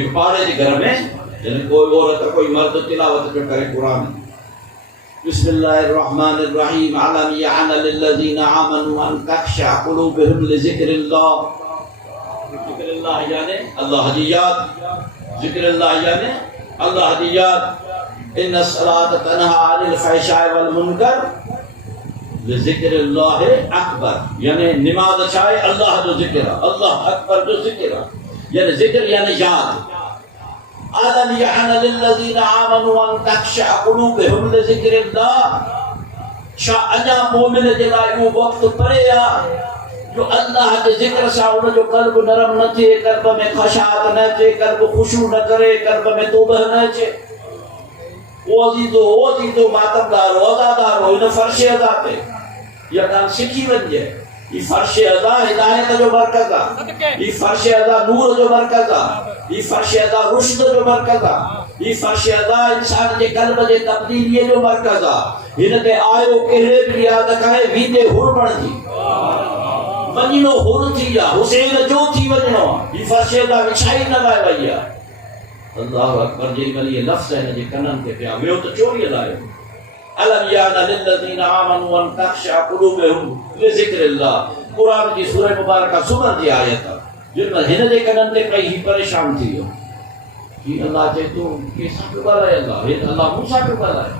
एक पाड़े जे घर में यानी कोई औरत कोई मर्द तिलावत पियो करे कुरान बिस्मिल्लाहिर्रहमानिर्रहीम अलम यअन लिल्लज़ीना आमनू अन तख़शअ क़ुलूबुहुम लिज़िक्रिल्लाह जिक्रिल्लाह यानी अल्लाह की याद जिक्रिल्लाह यानी अल्लाह की याद इन्ना सलात तनहा अनिल फ़हशाइ वल मुनकर लिज़िक्रिल्लाह अकबर यानी नमाज चाहे अल्लाह जो जिक्र अल्लाह अकबर जो जिक्र यानी जिक्र यानी याद अलम यअन लिल्लज़ीना आमनू अन तख़शअ क़ुलूबुहुम लिज़िक्रिल्लाह शा अजा मोमिन जे लाइ वो वक्त परे आ जो अल्लाह के जिक्र से उन जो कल्ब नरम न थे कल्ब में खशात न थे कल्ब खुशू न करे कल्ब में तौबह न थे ओजीदो मातमदार रोजादार हो इन फर्श अदा पे या कान सिखी वजे ई फर्श अदा हिदायत जो बरकत आ ई फर्श अदा नूर जो बरकत आ ई फर्श अदा रुश्द जो बरकत आ ई फर्श अदा इंसान के कल्ब जे तब्दीली जो बरकत आ इन ते आयो केरे भी याद करे वीदे हुरमण जी वञिणो हुर थी जा हुसैन जो थी वञिणो ई फर्श अदा विछाई न लाइ वई आ अल्लाहु अकबर जी वली ये लफ्ज़ है जे कनन के पिया वियो तो चोरी लायो अलम याना लिल्लज़ीना आमनू अन तख़शअ क़ुलूबुहुम लिज़िक्रिल्लाह कुरान की सूरह मुबारका सुमर जी आयत जिन हिन जे कनन ते कई ही परेशान थी वियो कि अल्लाह जे तू के सब ॻाल्हाए अल्लाह हे अल्लाह मूसा पियो ॻाल्हाए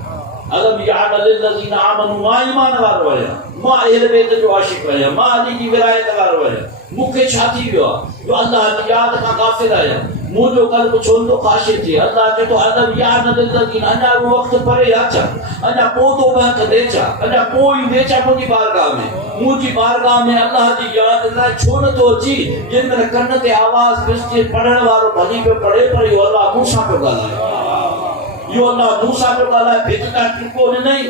अलम याना लिल्लज़ीना आमनू मां ईमान वारो आहियां मां अहल बैत जो आशिक़ आहियां मां अली जी विलायत वारो आहियां मूंखे छा थी वियो आहे जो अल्लाह जी याद खां गाफ़िल आहियां मुझो कल्ब छोंदो खाशिश थी अल्लाह के तो अदब याद न दिलदगी अना वो वक्त परे आचा अना पो तो वक्त देचा अना कोई देचा मुजी बारगाह में मुजी बारगाह में अल्लाह जी याद ला छोड़ तो जी जिन में कन्न ते आवाज बिस्ते पढ़ण वारो भली पे पढ़े पर यो अल्लाह मूसा पे गालाए यो अल्लाह मूसा पे गालाए भेजता टिको नहीं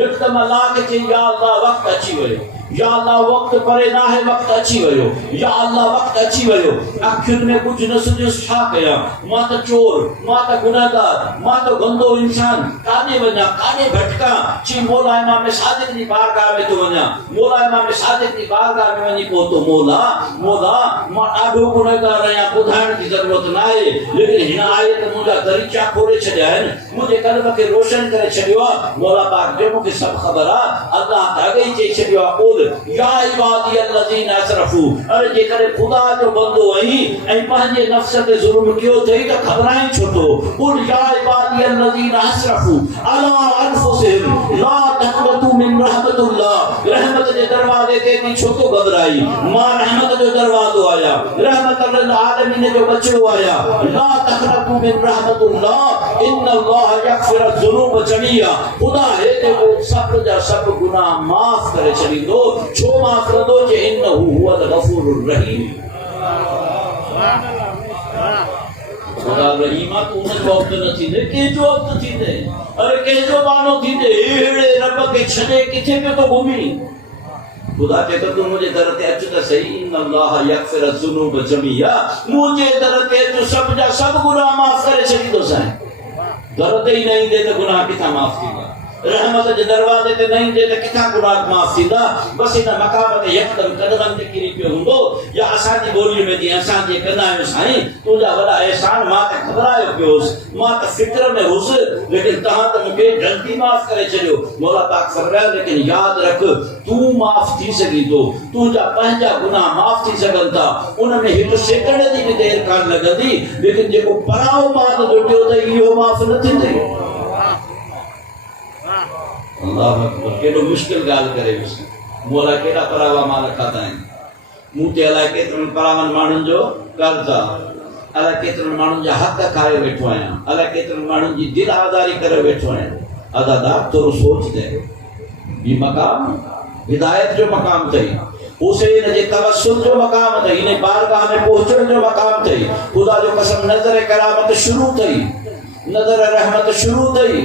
यकदम अल्लाह के या अल्लाह वक्त अच्छी वयो या अल्लाह वक्त परे ना है वक्त अच्छी वयो या अल्लाह वक्त अच्छी वयो अखियुनि में कुछ न सुझो छा कया मां त चोर मां त गुनाहगार मां त गंदो इंसान काने वञा काने भटका ची मौला इमाम सादिक जी बारगाह में तो वञा मौला इमाम सादिक जी बारगाह में वञी पो तो मौला मां ॾाढो गुनाहगार आहियां ॿुधाइण जी ज़रूरत न आहे लेकिन हिन आयत मुंहिंजा दरीचा खोले छॾिया आहिनि मुंहिंजे कल्ब खे रोशन करे छॾियो आहे मौला पाक जो मूंखे सभु ख़बर आहे अल्लाह त अॻे ई चई छॾियो आहे या इबादी अल्लज़ीना असरफू अरे जेकर खुदा जो बंदो आई ऐं पंहिंजे नफ्स ते जुल्म कयो थई त घबराए छो तो कुल या इबादी अल्लज़ीना असरफू अला अनफुसिहिम ला तक़नतू मिन रहमतिल्लाह रहमत जे दरवाजे ते नी छो तो घबराई मां रहमत जो दरवाजो आया रहमत लिल आलमीन जो बचड़ो आया ला तक़नतू मिन रहमतिल्लाह इन्नल्लाह यग़फिरु ज़ुनूब जमीआ खुदा है ते सब जा सब गुनाह माफ करे छॾींदो छो माफ कंदो जे इन्नहु हुवल गफूरुर रहीम खुदा रहीम आ तू जो वक्त न थींदे के जो वक्त थींदे अरे के जो मानो थींदे एड़े रब के छॾे किथे पे तो घुमी खुदा के तो तू मुझे दर ते अच त सही इन्नल्लाह यग़फिरु ज़ुनूब जमीआ मुझे दर ते तो सब जा सब गुनाह माफ करे छॾींदो साईं दर ते ही नहीं दे तो गुनाह किथा माफ थींदा रहमत जे दरवाजे ते नहीं दे त किथा गुनाह माफ थींदा बस इन मकाम ते यकदम कदमन ते किरी पियो हूंदो या असां जी बोली में जी असां जे कंदा आहियूं साईं तुंहिंजा वॾा एहसान मां त घबरायो पियोसि मां त फिक्र में हुउसि लेकिन तव्हां त मूंखे जल्दी माफ करे छॾियो मौला पाक फरमायो लेकिन यादि रख तूं माफ थी सघीं थो तुंहिंजा पंहिंजा गुनाह माफ थी सघनि था उन में हिकु सेकंड जी बि देरि कान लॻंदी लेकिन जेको पराओ माल लुटियो त इहो माफ न थींदे अल्लाह अकबर केॾो मुश्किल ॻाल्हि करे वियुसि मूं अलाए केॾा परावा माल खाधा आहिनि मूं ते अलाए केतिरनि परावनि माण्हुनि जो कर्ज़ आहे अलाए केतिरनि माण्हुनि जा हक़ खाए वेठो आहियां अलाए केतिरनि माण्हुनि जी दिलि आज़ारी करे वेठो आहियां अदादार थोरो सोच दे हीउ मक़ाम हिदायत जो मक़ाम अथई हुसैन जे तवस्सुल जो मकाम थई, इन बारगाह में पहुंचण जो मकाम थई। खुदा जो कसम नजर करामत शुरू थई, नजर रहमत शुरू थई,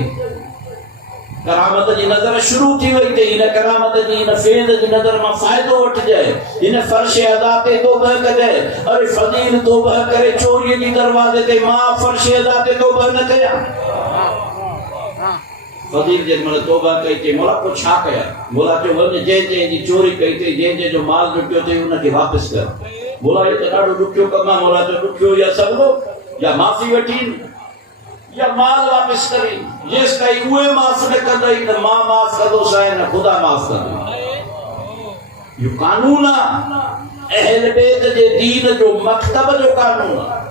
करामत जी नजर शुरू थी वई थई। इन करामत जी इन फैज़ जी नजर मां फायदो वठ जाए, इन फर्श अदा ते तौबा करे। अरे फजील तौबा करे चोरी जी दरवाजे ते, मां फर्श अदा ते तौबा न कया। फजील जे मन तौबा कई ते मोला को छा कया, मोला जो वन जे जी चोरी कई ते, जे जो माल लुटियो ते उन के वापस कर। मोला ये तो ॾाढो ॾुखियो कम आहे। मोला जो ॾुखियो या सबलो या माफ़ी वठी या माल वापस करी, जेस ताईं उहे माफ़ न कंदई न मां माफ़ कंदो साईं न खुदा माफ़ कंदो। यो कानून आहे, अहल बैत जे दीन जो मकतब जो कानून आहे।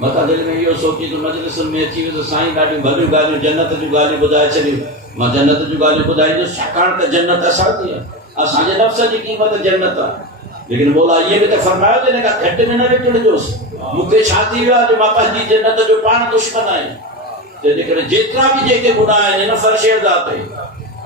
मथा दिल में इहो सोची तो मजलिस में अची वियो त साईं ॾाढियूं भलियूं ॻाल्हियूं जन्नत जूं ॻाल्हियूं ॿुधाए छॾियूं। मां जन्नत जूं ॻाल्हियूं ॿुधाईंदुसि छाकाणि त जन्नत असांजी आहे, असांजे नफ़्स जी क़ीमत जन्नत आहे। लेकिन बोला ये भी तो फरमायो थे का घट में न विकिणजोसि। मूंखे छा थी वियो आहे जो मां पंहिंजी जन्नत जो पाण दुश्मन आहियां। तंहिंजे करे जेतिरा बि जेके गुनाह आहिनि हिन फर्श अदा ते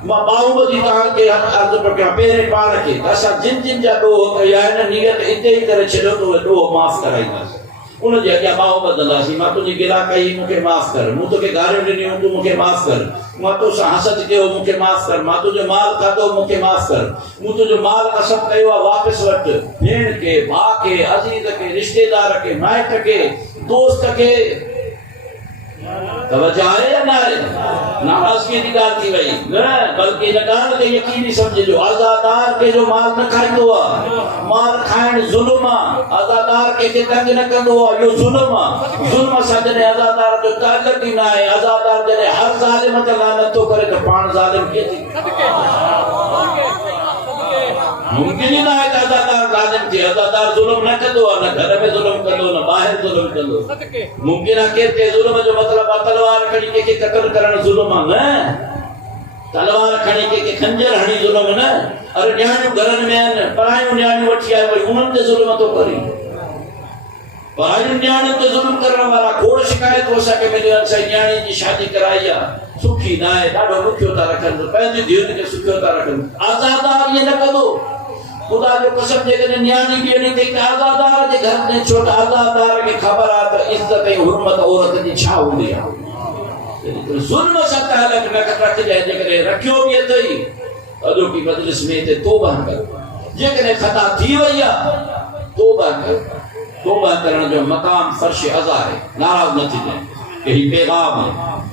मां बाहुबली तव्हांखे अर्ज़ु पियो कयां पहिरें पाण खे त असां जिन जिन जा ॾोह कया आहिनि नियत हिते ई करे छॾियो त उहे ॾोह माफ़ कराईंदासीं। उन जे अॻियां बाहूं ॿधंदासीं। मां तुंहिंजी गिला कई मूंखे माफ़ कर, मूं तोखे गारियूं ॾिनियूं तूं मूंखे माफ़ कर, मां तोसां हसद कयो मूंखे माफ़ कर, मां तुंहिंजो माल खाधो मूंखे माफ़ कर, मूं तुंहिंजो माल कसम कयो आहे वापसि वठ। भेण खे, भाउ खे, अज़ीज़ खे, रिश्तेदार खे, माइट खे, दोस्त खे तवज्जो आहे या न आहे? नाराज़गी जी ॻाल्हि थी वई न, बल्कि इन ॻाल्हि खे यकीनी सम्झिजो आज़ादार के जो माल न खाईंदो आहे, माल खाइण ज़ुल्म आहे। आज़ादार कंहिंखे तंग न कंदो आहे, इहो ज़ुल्म आहे। ज़ुल्म सां जॾहिं आज़ादार जो ताक़त ई न आहे, आज़ादार जॾहिं हर ज़ालिम ते लानत थो करे त पाण ज़ालिम कीअं थी? मुमकिन ही ना है आज़ादार ज़ालिम थे। आज़ादार ज़ुल्म न कंदो आहे, न घर में ज़ुल्म कंदो, न ॿाहिरि ज़ुल्म कंदो। मुमकिन आहे केर के ज़ुल्म जो मतिलबु आहे तलवार खणी कंहिंखे क़त्ल करणु ज़ुल्म आहे न, तलवार खणी कंहिंखे खंजर हणी ज़ुल्म न। अरे न्याणियूं घरनि में आहिनि, परायूं न्याणियूं वठी आए वरी उन्हनि ते ज़ुल्म थो करे। परायूं न्याणियुनि ते ज़ुल्म करण वारा खोड़ शिकायतूं असांखे मिलियूं आहिनि। साईं न्याणी जी शादी कराई आहे, सुखी न आहे, ॾाढो ॾुखियो था रखनि, पंहिंजी धीअरुनि खे सुखियो था रखनि। आज़ादार ईअं न कंदो। खुदा जो कसम जेकॾहिं न्याणी ॾियणी थी त आज़ादार जे घर में, छो त आज़ादार खे ख़बर आहे त इज़त ऐं हुर्मत औरत जी छा हूंदी आहे। ज़ुल्म सां तालुक न रखिजांइ। जेकॾहिं रखियो बि अथई अॼोकी मजलिस में हिते तौबा कर। जेकॾहिं ख़ता थी वई आहे तौबा कर। तौबा करण जो मक़ाम फर्श अज़ा आहे, नाराज़ न थीजांइ। यही पैगाम है।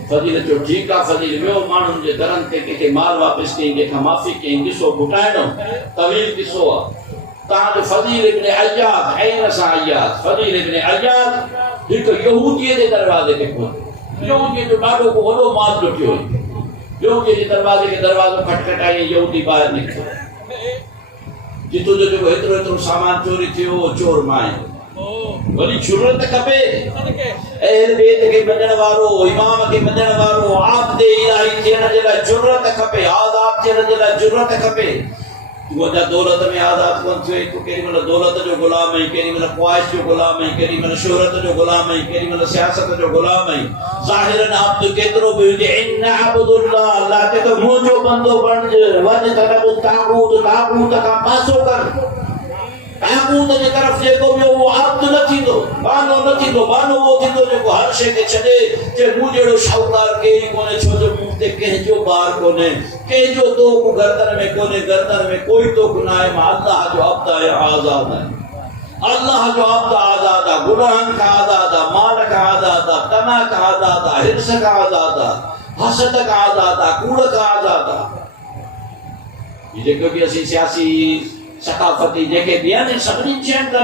फजील जो ठीक आहे, फजील वियो माण्हुनि जे दरनि ते कंहिंखे माल वापसि कयईं, कंहिंखां माफ़ी कयईं, किसो घुटाइणो तवील किसो आहे। तव्हांजो फजील इब्न अय्याद ऐन सां अय्याद, फजील इब्न अय्याद हिकु यहूदीअ जे दरवाज़े ते पहुतो। यहूदीअ जो ॾाढो को वॾो माल लुटियो। यहूदीअ जे दरवाज़े खे दरवाज़ो खटखटाई, यहूदी ॿाहिरि निकितो। जितो जो जेको हेतिरो हेतिरो सामान चोरी थियो चोर माए। वरी जुरत खपे, अहल बैत खे मञण वारो, इमाम खे मञण वारो, आबदे इलाही थियण जे लाइ जुरत खपे, आज़ाद थियण जे लाइ जुरत खपे। तूं अञा दौलत में आज़ाद कोन थियो, तूं केॾी महिल दौलत जो गुलाम आहीं, केॾी महिल ख्वाहिश जो गुलाम आहीं, केॾी महिल शोहरत जो गुलाम आहीं, केॾी महिल सियासत जो गुलाम आहीं। ज़ाहिरन आब्द केतिरो बि हुजे, इन अब्दुल्लाह, अल्लाह ते त मुंहिंजो बंदो बणिजे। वञ तरफ़ ताक़ूत, ताक़ूत खां पासो कर। ताक़ूत जे तरफ़ जेको वियो उहो आब्द न थींदो, बानो न थींदो। बानो उहो थींदो जेको हर शइ खे छॾे, जे मूं जहिड़ो शाहूकार केरु कोन्हे, छो जो मूं ते कंहिंजो ॿार कोन्हे, कंहिंजो तोक गर्दन में कोन्हे, गर्दन में कोई तोक न आहे। मां अल्लाह जो अब्द आहियां, आज़ाद आहियां। अल्लाह जो अब्द आज़ाद आहे, गुनाहनि खां आज़ाद आहे, माल खां आज़ाद आहे, तमा खां आज़ाद आहे, हिर्स खां आज़ाद आहे, हसद खां आज़ाद आहे, कूड़ खां आज़ाद आहे। जेको बि असीं सियासी सकाफती जेके बि आहिनि सभिनी शयुनि खां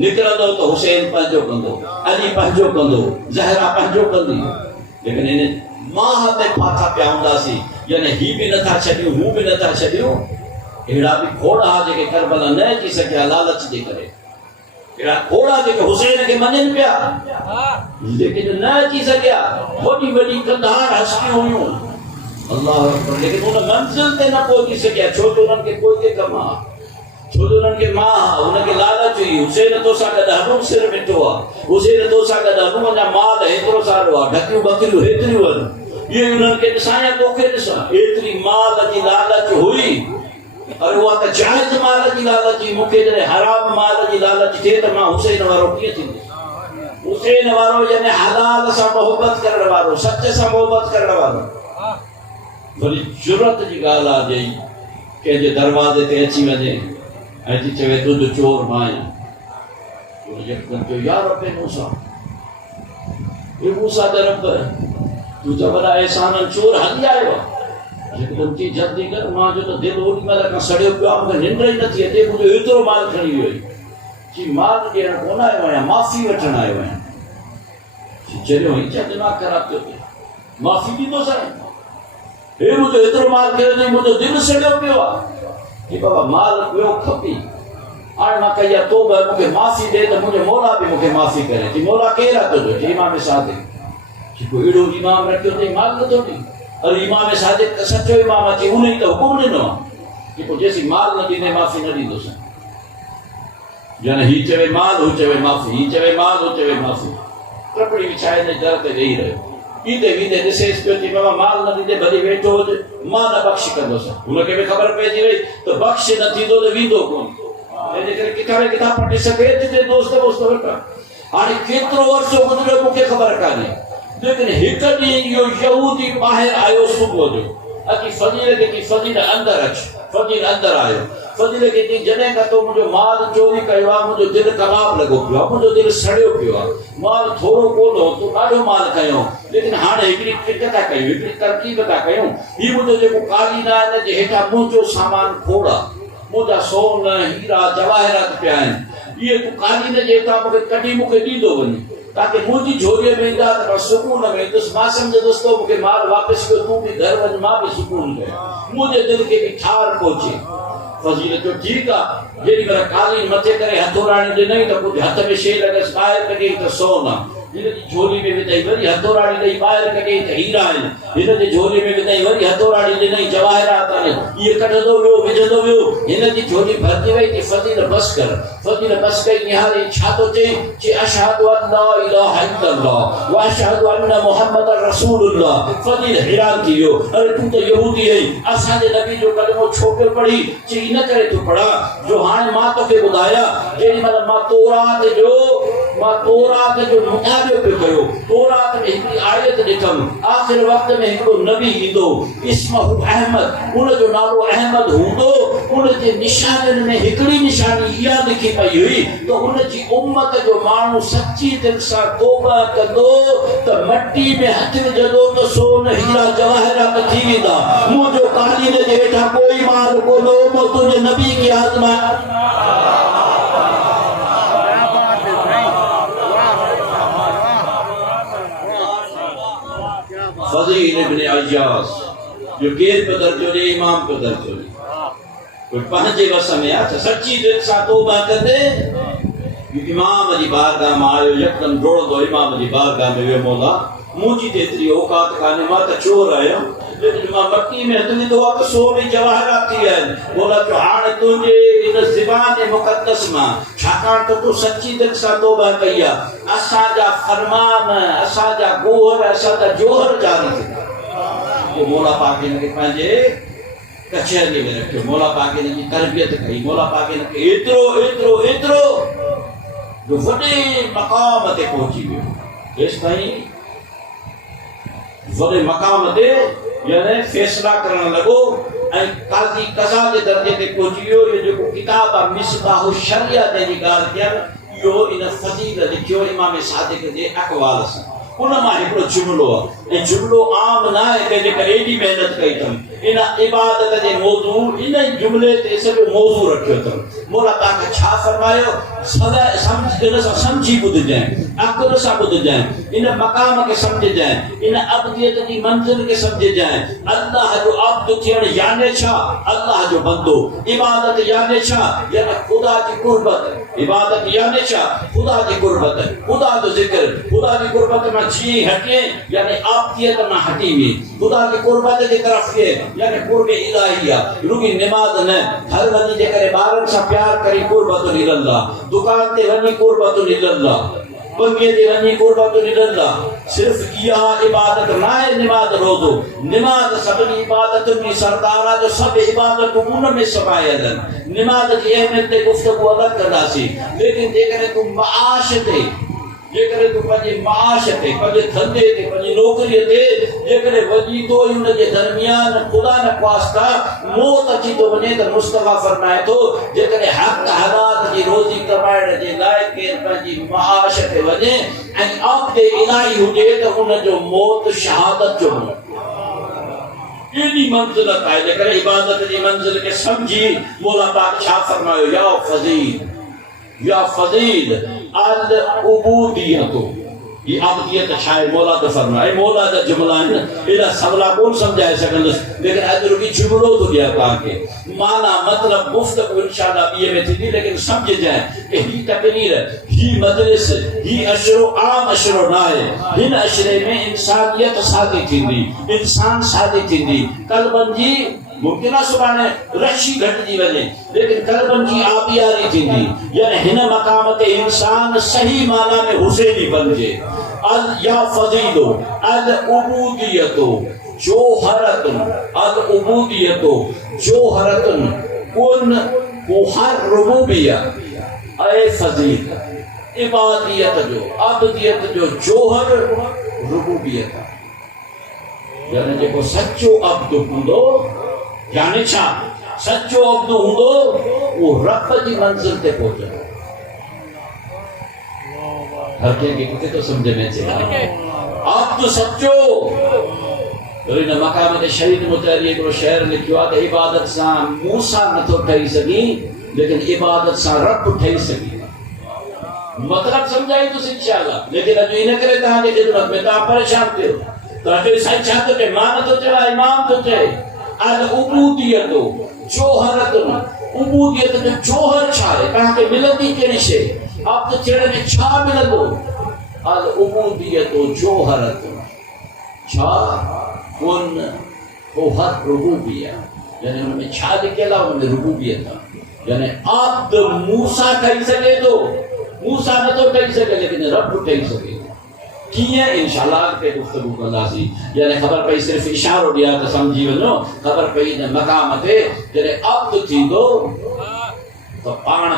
निकिरंदो त हुसैन पंहिंजो कंदो, अली पंहिंजो कंदो, ज़हरा पंहिंजो कंदी। लेकिन इन माह ते फाथा पिया हूंदासीं, यानी ही बि नथा छॾियूं, हू बि नथा छॾियूं। अहिड़ा बि खोड़ा जेके करबला न अची सघिया लालच जे करे, अहिड़ा खोड़ा जेके हुसैन खे मञनि पिया लेकिन न अची सघिया। वॾी वॾी कंधार हस्तियूं हुयूं, अल्लाह अकबर, लेकिन उन मंज़िल ते न पहुची सघिया, छो जो उन्हनि खे कोई कम आहे, छो जो उन्हनि खे मां उनखे लालच हुई। हुसैन तोसां गॾु हलूं सिर मिठो आहे, हुसैन तोसां गॾु हलूं, अञा माल हेतिरो सारो आहे, ढकियूं बकरियूं हेतिरियूं आहिनि, इहे उन्हनि खे ॾिसां या तोखे ॾिसां। एतिरी माल जी लालच हुई और वो त जायज माल जी लालच जी मूंखे जॾहिं हराम माल जी लालच थिए त मां हुसैन वारो कीअं थींदुसि। हुसैन वारो यानी हलाल सां मोहब्बत करण वारो, सच सां मोहब्बत करण वारो। वरी जुरत जी ॻाल्हि आहे जई कंहिंजे दरवाज़े ते अची वञे ऐं थी चवे तुंहिंजो चोर मां आहियां। यकदम चयो या रब मूसा, ए मूसा दे रब, तू त वॾा एहसाननि चोर हली आयो आहे। यकदम थी जल्दी कर, मां जो त दिलि ओॾी महिल खां सड़ियो पियो आहे, मूंखे निंड ई नथी अचे, मुंहिंजो एतिरो माल खणी वियो चई माल ॾियण कोन आयो आहियां, माफ़ी वठण आयो आहियां। चरियो ही छा दिमाग़ ख़राब थियो थिए, माफ़ी ॾींदोसि हे मुंहिंजो एतिरो माल खयो अथई, मुंहिंजो दिलि सड़ियो पियो आहे कि बाबा माल ॿियो खपे। हाणे मां कई आहे तोबा, मूंखे माफ़ी ॾे त मुंहिंजो मौला बि मूंखे माफ़ी करे। चई मौला केरु आहे तुंहिंजो? चई इमाम सादिक। चई कोई अहिड़ो इमाम रखियो अथई माल नथो ॾे? अरे इमाम सादिक सचो इमाम अची उन ई त हुकुम ॾिनो आहे कि पोइ जेसीं माल न ॾींदे माफ़ी न ॾींदुसि। ॼण ही चवे माल, हू चवे माफ़ी, ही चवे माल, हू चवे माफ़ी। टपड़ी विछाए ने दर ते वेही रहियो। ईंदे वींदे ॾिसेसि पियो चई बाबा माल न ॾींदे भली वेठो हुजे, मां न बख़्श कंदुसि। हुनखे बि ख़बर पइजी वई त बख़्श न थींदो त वींदो कोन। तंहिंजे करे किथां न किथां पटे सघे जिते दोस्त वोस्त वेठा। हाणे केतिरो अर्सो गुज़रियो मूंखे ख़बर कान्हे, लेकिन हिकु ॾींहुं इहो यहूदी ॿाहिरि आयो सुबुह जो, अची फज़ील खे चई फज़ील अंदरि अच। फज़ील अंदरि आयो। फज़ील खे चई जॾहिं खां तो मुंहिंजो माल चोरी कयो आहे मुंहिंजो दिलि कबाब लॻो पियो आहे, मुंहिंजो दिलि सड़ियो पियो आहे। माल थोरो कोन हो, तूं ॾाढो माल खयो, लेकिन हाणे हिकिड़ी ट्रिक था कयूं, हिकिड़ी तरकीब था कयूं। हीउ मुंहिंजो जेको कालीन आहे हिन जे हेठां मुंहिंजो सामान खोड़ आहे, मुंहिंजा सोन हीरा जवाहरात पिया आहिनि। इहे तूं कालीन जे हेठां मूंखे कढी मूंखे ॾींदो वञी, ताकि मुंहिंजी झोलीअ में ईंदा त मां सुकून में ईंदुसि। मां सम्झंदुसि तो मूंखे माल वापसि कयो, तूं बि घर वञ, मां बि सुकून कयां, मुंहिंजे दिलि खे बि ठार पहुचे। फज़ील चयो ठीकु आहे। जेॾी महिल कालीन मथे करे हथोराणी ॾिनई त कुझु हथ में शइ लॻसि, ॿाहिरि कढी त सोन आहे। हिन जी झोली में विधई, वरी हथोराणी ॾेई ॿाहिरि कढी त हीरा आहिनि। हिन जी झोली में विधई, वरी हथोराणी ॾिनई, जवाहरात आहिनि। इहे कढंदो वियो, विझंदो वियो, हिन जी झोली भरती वई। कि फज़ील बसि कर। फज़ील बसि कई, निहारे छा थो चई? चई अशहदु अन ला इलाहा इल्लल्लाह व अशहदु अन्न मुहम्मदन रसूलुल्लाह। फज़ील हैरान थी वियो, अरे तूं त यहूदी आहीं, असांजे नबी जो कलमो छो पियो पढ़ी? चई इन करे तूं पढ़ा जो हाणे मां तोखे ॿुधायां, जेॾी महिल मां तौरात जो मुताबिक़ पियो कयो, तौरात में हिकिड़ी आयत ॾिठमि, आख़िर वक़्त में हिकिड़ो नबी ईंदो, इस्महु अहमद, उनजो नालो अहमद हूंदो। उन जे निशानियुनि में हिकिड़ी निशानी इहा लिखी पई हुई त उनजी उम्मत जो माण्हू सची दिलि सां तौबा कंदो त मटी में हथ विझंदो त सोन हीरा जवाहरात थी वेंदा। मुंहिंजो कालीन जे हेठां कोई माल कोन हो, मां तुंहिंजे नबी खे आज़माया। फज़ील इब्न अय्यास जो केर पे दर्जो ॾे, इमाम पे दर्जो ॾे, कोई पंहिंजे वस में आहे। सची दिलि सां तौबा कंदे इमाम जी बारगाह में आयो, यकदम डोड़ंदो इमाम जी बारगाह में वियो, मौला मुंहिंजी त एतिरी औकात कान्हे, मां त चोर आहियां, लेकिन मां मट्टी में हथ विधो आहे त सोन जवाहरात थी विया आहिनि। मौला चयो हाणे तुंहिंजे इन ज़बान मुक़द्दस मां, छाकाणि त तूं सची दिलि सां तौबा कई आहे, असांजा फरमान, असांजा गोहर, असांजा जोहर जारी थिया। पोइ मौला पाक हिनखे पंहिंजे कचहरीअ में रखियो, मौला पाक हिन जी तरबियत कई, मौला पाक हिनखे एतिरो जो वॾे मक़ाम ते पहुची वियो। जेसि ताईं वॾे मक़ाम ते यानी फैसला करण लॻो ऐं काज़ी क़ज़ा जे दर्जे ते पहुची वियो। इहो जेको किताब आहे मिसबाह शरिया जंहिंजी ॻाल्हि कयमि, इहो इन फज़ील लिखियो इमाम सादिक जे अक़वाल सां। उन मां हिकिड़ो जुमिलो आहे, ऐं जुमिलो आम न आहे कंहिंजे करे एॾी महिनत कई अथमि। इन इबादत जे मौज़ू, इन जुमिले ते सॼो मौज़ू रखियो अथमि। मौला तव्हांखे छा फरमायो? इन सां सम्झी ॿुधजांइ, अक़ुल सां ॿुधजांइ, इन मक़ाम खे सम्झजांइ, इन अब्दियत जी मंज़िल खे सम्झजांइ। अल्लाह जो अब्द थियणु याने छा? अल्लाह जो बंदो। इबादत याने छा? यानी ख़ुदा जी कुर्बत। इबादत याने छा? ख़ुदा जी कुर्बत, ख़ुदा जो ज़िक्र। ख़ुदा जी कुर्बत में जी हटे यानी आप्तियत में हटी में खुदा की कुर्बत की तरफ के यानी कुर्ब इलाहिया रुकी नमाज न हर वनी जे करे बारन सा प्यार करी कुर्बत इल्लल्लाह, दुकान ते वनी कुर्बत इल्लल्लाह, बंगे दे वनी कुर्बत निडंदा सिर्फ इया इबादत ना है नमाज रोजो नमाज सभी इबादत में सरदारा जो सब इबादत उन में समायल नमाज की अहमियत ते गुफ्तगू अलग करदासी लेकिन जेकर तू माश ते जेकर तू पंजे माश ते पंजे धंधे ते पंजे नौकरी ते जेकर वजी तो उन जे दरमियान खुदा न वास्ता मौत अची तो वने त मुस्तफा फरमाए तो जेकर हक हलात जी रोजी कमाइण जे लायक के पंजी माश ते वने ऐं अब्द इलाही हुजे त उन जो मौत शहादत जो एडी मंजिलत आहे जेकर इबादत जी मंजिल के समझी मौला पाक छा फरमायो या फजील अल उबूदियत ये अब्दियत छाए मौला तो फरमाए मौला दा जुमला है एला सवला कौन समझाए सकंदस लेकिन अदर की जुमलो तो दिया पाके माना मतलब गुफ्तगू इंशाअल्लाह ये में थी लेकिन समझ जाए कि ही तकरीर ही मजलिस ही अशरो आम अशरो ना है इन अशरे में इंसानियत सादी थींदी इंसान सादी थींदी कलबन जी मुमकिन है सुभाने रशी घट जी वने लेकिन कलबन की आबियारी थींदी यानी हिन मकाम ते इंसान सही माना में हुसैनी बनजे अल या फजीलो अल उबूदियतो जोहरतन अल उबूदियतो जोहरतन कुन बुहर रुबूबिया ए फजील इबादियत जो अब्दियत जो जोहर रुबूबियत यानी जेको सच्चो अब्द हुंदो यानी छा सच्चो अब्द हुंदो वो रब जी मंजिल ते पहुंचो हर के किथे तो समझ में अचे अब्द सच्चो तो इन मकाम ते शहीद मुतहरी को शेर लिखियो आ इबादत सा मूसा न तो ठही सकी लेकिन इबादत सा रब ठही सकी मतलब समझाई तो इंशाअल्लाह लेकिन अज इन करे ता के खिदमत में ता परेशान थे तो के सच छा तो के मान तो चला इमाम तो थे अल उबूदियत जोहरत उबूदियत जो जोहर छाए कहां के मिलती केड़ी शे आप तो चेड़े में छा मिलंदो अल उबूदियत जोहरत छा कुन बुहर रुबूबिया यानी उनमें छा लिखेला उनमें रुबूबियत यानी अब्द मूसा कह सके तो मूसा न तो कह सके लेकिन रब कह सके किए इंशाअल्लाह के गुफ्तगू कंदासी यानी खबर पई सिर्फ इशारो दिया तो समझी वनो खबर पई न मकाम ते जरे अब्द थींदो तो पाण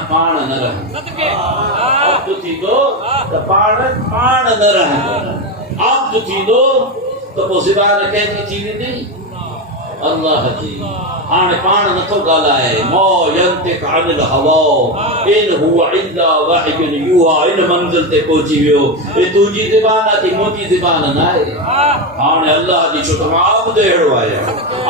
न रहे अब्द थींदो तो पाण न रहे अब्द थींदो तो वो ज़बान कहती थी नहीं अल्लाह जी हाने पाण न तो गालाए मो यंतिक अनिल हवा इन हुवा इल्ला वहयुन युहा इन मंजिल ते पहुंची वियो ए तुजी ज़बान थी मोजी ज़बान ना है हाने अल्लाह जी छो अब्द हेड़ो आया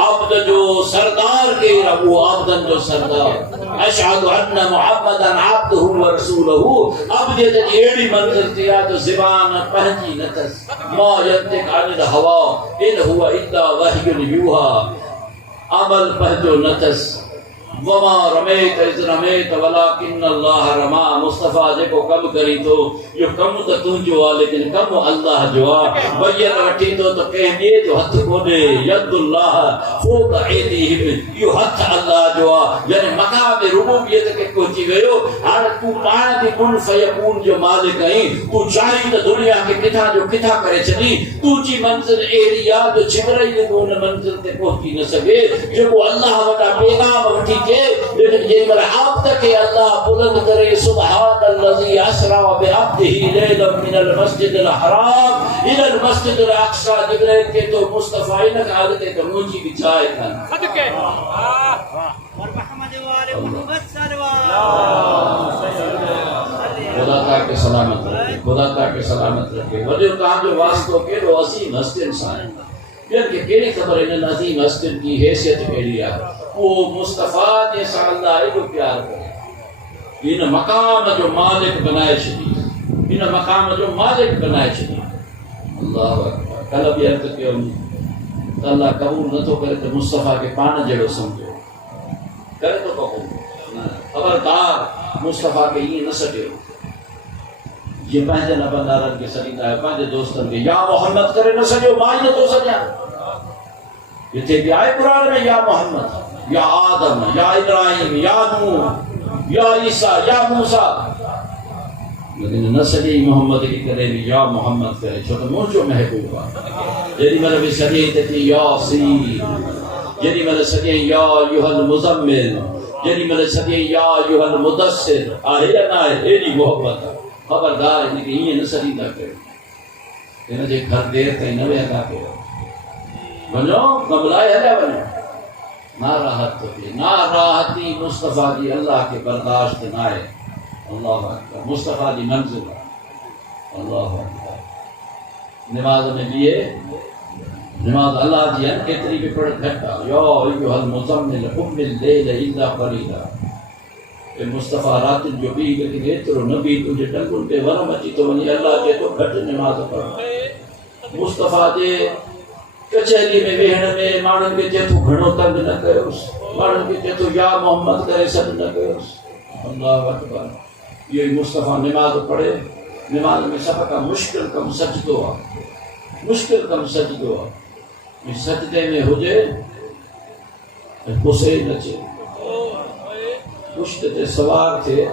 अब्द जो सरदार के वो अब्दन जो सरदार अशहदु अन्ना मुहम्मदन अब्दुहु व रसूलुहु अब्द जे एड़ी मंजिल ते आ तो ज़बान पहची न तस मो यंतिक अनिल हवा इन हुवा इल्ला वहयुन युहा अमल पहजो नतस वमा रमेत इज रमेत वलाकिन अल्लाह रमा मुस्तफा जेको कम करी तो यो कम तो तू जो आ लेकिन कम अल्लाह जो आ बयन वठी तो कह दिए जो हथ कोने यदुल्लाह फौक ऐदीहिम यो हथ अल्लाह जो आ यानी मकाम रुबूबियत के पहुंची गयो हां तू पाण भी कुन फयकून जो मालिक है तू चाही तो दुनिया के किथा जो किथा करे छदी तू जी मंजिल एरिया जो जिब्राइल को उन मंजिल ते पहुंची न सके जो अल्लाह वटा पैगाम वठी लेकिन ये वाला आप तक है अल्लाह बुलंद करे सुबहानल्लाजी असरा बि अब्दिही लैलन मिनल मस्जिदिल हराम इलल मस्जिदिल अक्सा जिब्राइल के तो मुस्तफा इन हालत तो मुझी बिछाए था सदके और मोहम्मद वाले मोहम्मद सल्लल्लाहु खुदा का के सलामत रखे खुदा का के सलामत रखे वजो काम जो वास्तव के रो असीम हस्ती इंसान यार के केड़ी खबर इन अजीम हस्ती की हैसियत केड़ी है वो मुस्तफा जैसा अल्लाह को प्यार करे इन मकाम जो मालिक बनाए छदी इन मकाम जो मालिक बनाए छदी अल्लाह अकबर कल भी अर्थ कियो अल्लाह कबूल न तो करे तो मुस्तफा के पान जड़ो समझो करे तो कबूल खबरदार मुस्तफा के ये न सटियो ये पंहिंजे नबंदारन के सदीदा है पंहिंजे दोस्तन के या मोहम्मद करे न सटियो माई न तो सजा इथे भी आए कुरान में या मोहम्मद या आदम या इब्राहिम या नूह या ईसा या मूसा लेकिन न सॼी मोहम्मद की करे भी या मोहम्मद करे छो त मुंहिंजो महबूब आहे। जेॾी महिल बि सॼे ते थी यासीन, जेॾी महिल सॼे या युहल मुज़म्मिल, जेॾी महिल सॼे या युहल मुदस्सिर आहे या न आहे, एॾी मोहब्बत आहे। ख़बरदार हिनखे ईअं न सॾींदा कयो, हिनजे घर देरि ताईं न वेहंदा कयो, वञो कमलाए हलिया वञो। नाराहत थिए, नाराहती मुस्तफ़ा जी अल्लाह के बर्दाश्त न आहे। अल्लाह अकबर, मुस्तफ़ा जी मंज़िल आहे। अल्लाह अकबर। नमाज में बीहे, नमाज अल्लाह जी आहिनि, केतिरी बि पढ़ घटि आहे। या अय्युहल मुज़म्मिल क़ुम्मिल लैल इल्ला क़लीला। ए मुस्तफ़ा राति जो बि, लेकिन एतिरो न बि तुंहिंजे टंगुनि ते वरम अची थो वञे। अल्लाह चए थो घटि नमाज़ पढ़। मुस्तफ़ा जे कचहरी में वेहण में माण्हुनि खे चए थो घणो तंग न कयोसि, माण्हुनि खे चए थो या मोहम्मद करे सॾु न कयोसि। अल्लाह अकबर। इहो ई मुस्तफ़ा नमाज़ पढ़े। नमाज़ में सभ खां मुश्किल कमु सजदो आहे, मुश्किल कमु सजदो आहे। सजदे में हुजे हुसैन अचे, पुश्त ते सवार थिए।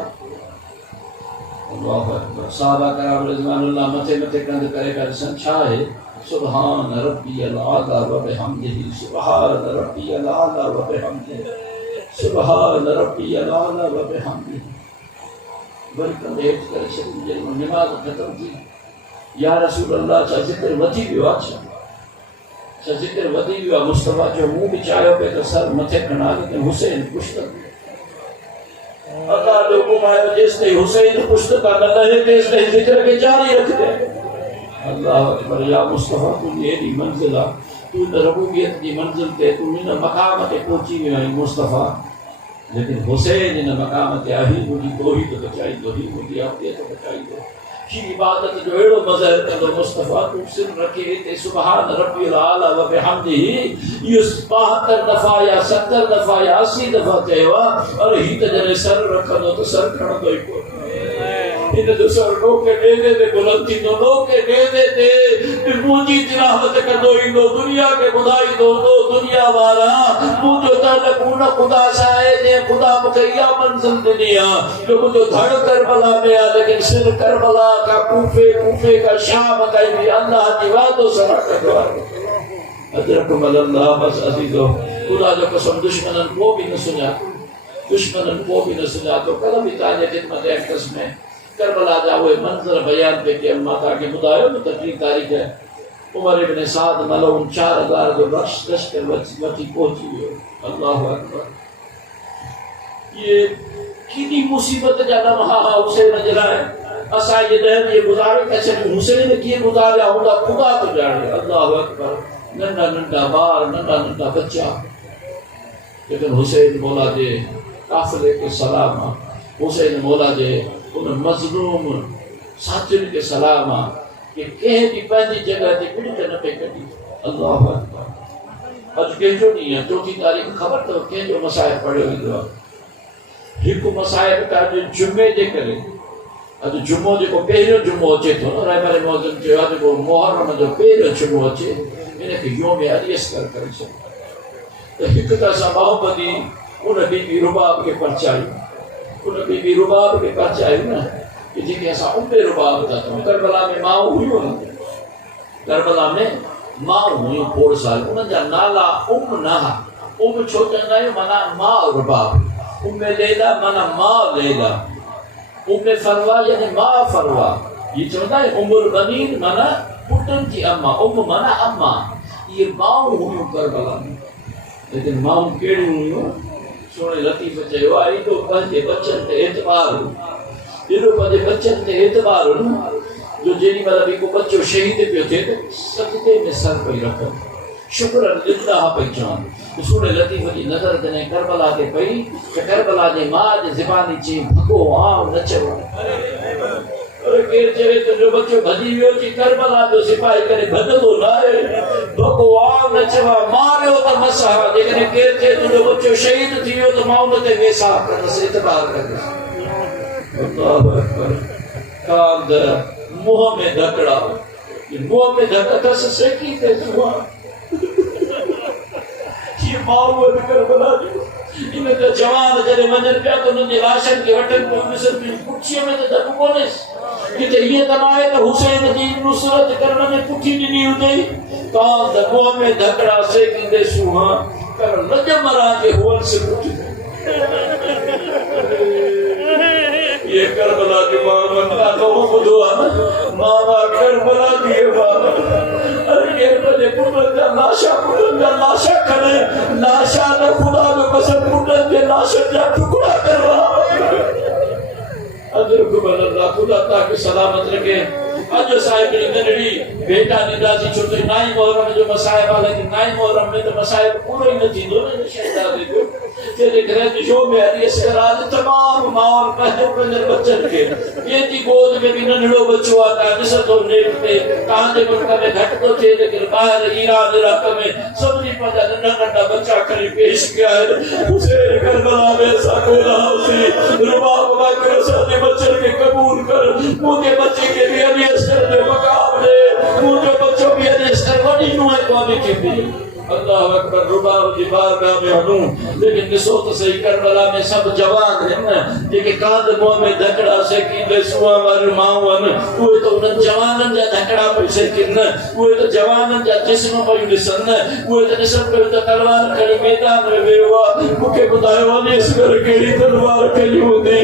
अल्लाह अकबर। सहाबा कराम रिज़वानुल्लाह मथे मथे कंध करे पिया ॾिसनि छा आहे। सुभान रब्बियल आला व बिहम्दिही, सुभान रब्बियल आला व बिहम्दिही, सुभान रब्बियल आला व बिहम्दिही। वरी कंध हेठि करे छॾी। जॾहिं नमाज़ ख़तम थी, या रसूल अल्लाह छा ज़िक्र वधी वियो आहे, छा ज़िक्र वधी वियो आहे। मुस्तफ़ा जो मूं बि चाहियो पिए त सर मथे खणा, लेकिन हुसैन पुश्त अल्लाह जो हुकुम आयो जेसिताईं हुसैन पुश्त का न लहे तेसिताईं ज़िक्र खे जारी रखिजे। अल्लाह अकबर। या मुस्तफ़ा तुंहिंजी एॾी मंज़िल आहे, तूं त रबूबियत जी मंज़िल ते, तूं हिन मक़ाम ते पहुची वियो आहीं मुस्तफ़ा, लेकिन हुसैन हिन मक़ाम ते आहे। मुंहिंजी तौहीद बचाईंदो, ही मुंहिंजी अक़ीदत बचाईंदो, ही इबादत जो अहिड़ो मज़हर कंदो। मुस्तफ़ा तूं सिर रखे हिते सुभान रब्बियल आला व बिहम्दिही इहो 72 दफ़ा या 70 दफ़ा या 80 दफ़ा चयो आहे। अरे ही त जॾहिं सर रखंदो त सर खणंदो ई कोन। इन जो सर डोके ॾेदे ते बुलंद थींदो, डोके ॾेदे ते मुंहिंजी तिलावत कंदो ईंदो, दुनिया खे ॿुधाईंदो तो दुनिया वारा मुंहिंजो ताल्लुक़ उन ख़ुदा सां आहे जंहिं ख़ुदा मूंखे इहा मंज़िल ॾिनी आहे जो मुंहिंजो धड़ करबला में आहे, लेकिन सिर करबला का कूफे, कूफे का शाम ताईं बि अल्लाह जी वादो सरा कंदो आहे। अजरकुम अल्लाह बस अज़ीज़ो। ख़ुदा जो कसम दुश्मननि को बि न सुञातो, दुश्मननि को बि न सुञातो। कल्ह बि तव्हांजे ख़िदमत एक्टस में करबला जा उहे मंज़र बयान पे कया। मां तव्हांखे ॿुधायो न त 3 तारीख़ उमर इब्न साद मलऊन 4000 जो लश्कर वठी पहुची वियो। अल्लाह अकबर। ये केॾी मुसीबत जा लम्हा हुसैन जे लाइ। असां ये 10 ॾींहं गुज़ारे था छॾियूं, हुसैन कीअं गुज़ारिया हूंदा ख़ुदा तो ॼाणे। अल्लाह अकबर। नंढा नंढा ॿार, नंढा नंढा बच्चा, लेकिन हुसैन मौला जे काफ़िले खे सलाम आहे। हुसैन मौला जे उन मज़लूम साथियुनि खे सलाम आहे कि कंहिं बि पंहिंजी जॻह ते पिड़क न पे कढी। अल्लाह अकबर। अॼु कंहिंजो ॾींहुं आहे, 4 तारीख़। ख़बर अथव कंहिंजो मसाइब पढ़ियो वेंदो आहे? हिकु मसाइब त अॼु जुमे जे करे, अॼु जुमो जेको पहिरियों जुमो अचे थो न, रहबर मौज़म चयो आहे जेको मुहर्रम जो पहिरियों जुमो अचे इनखे योम अलियस्कर करे छॾियो। त हिकु त असां मोहम्मदी उन बीबी रुबाब खे परचायूं, उन बीबी रुबाब खे परचायूं न, कि जेके असां उम्मे रुबाब था चऊं। करबला में माऊं हुयूं, करबला में माऊं हुयूं खोड़ साल। उन्हनि जा नाला न हा। छो चवंदा आहियूं? माना मां रुबाब। उम्मे लैला माना मां लैला, उम्मे फरवा यानी मां फरवा। ये चवंदा आहियूं उम्मुल बनीन माना पुटनि जी अम्मा, माना अम्मा। ये माऊं हुयूं करबला में। लेकिन माऊं कहिड़ियूं हुयूं? सोने लतीफ़ चयो आहे, एॾो पंहिंजे बचनि ते एतबार हो, एॾो पंहिंजे बचनि ते एतबार हो न, जो जेॾी महिल बि को बच्चो शहीद पियो थिए त सजदे में सर पई रखनि, शुक्र लिल्लाह पई चवनि। सोने लतीफ़ जी नज़र जॾहिं करबला ते पई त करबला जे मां जे ज़बानी चई भॻो आऊं न चयो। अरे केरु चवे तुंहिंजो बच्चो भॼी वियो थी, करबला जो सिपाही करे भॼंदो न आहे, भॻो आऊं न चवां, मारियो त मसा। जेकॾहिं केरु चए तुंहिंजो बच्चो शहीद थी वियो त मां उन ते वेसा कंदुसि, इतबार कंदुसि। अल्लाह अकबर। कांद मुंह में धकड़ा, मुंह में धक अथसि सेकी ते सुहा। ये मां करबला जो इन त जवान जॾहिं वञनि पिया त उन्हनि जी लाशनि खे वठनि पिया मिस्र में पुठीअ में त धक कोन्हेसि किथे ईअं त न आहे त हुसैन जी नुसरत करण में पुठी ॾिनी हुजे कान त मुंहं में धकड़ा सेकींदे सुहा पर लॼ मरा जे हुअन से पुठी ये करबला की मां तो बुधो मामा करबला दिए बाबा अरे ये बने पुटन का लाशा खड़े लाशा न खुदा जो कसम पुटन के लाशा जा टुकड़ा करवा अदर को अल्लाह खुदा ताकि सलामत रखे अज साहिब नंढड़ी बेटा नींदासी छो तो नाई मोहरम जो मसाइब आहे लेकिन नाई मोहरम में तो मसाइब पूरो ही न थींदो न शहदाद जो तेरे घर जो शो में हरी सराज तमाम माउन पंहिंजे बच्चन के ये जी गोद में भी नंढड़ो बच्चो आता ॾिस तो नेट ते तव्हांजे मुल्क में घटि तो थिए लेकिन ॿाहिरि ईरान इलाक़े में सभिनी पंहिंजा नंढा नंढा बच्चा खणी पेश कया आहिनि हुसैन करबला में साकोला हुसी रुबाब बाकर असांजे बच्चन के कबूल कर मुंहिंजे बच्चे के भी अली असर जो मकाम दे मुंहिंजो बच्चो भी अली असर वॾी नुंहुं कोन्हे थींदी अल्लाह अकबर रुबाब जी बारगाह में हूं लेकिन ॾिसो त सही करबला में सब जवान आहिनि जेके कांध मुंहं में धकड़ा सेकींदे सुआ वारियूं माऊं आहिनि उहे त उन्हनि जवाननि जा धकड़ा पई सेकीनि उहे त जवाननि जा जिस्म पयूं ॾिसनि उहे त ॾिसनि पियूं त तलवार खणी मैदान में वियो आहे मूंखे ॿुधायो अली असगर कहिड़ी तलवार खणी हूंदी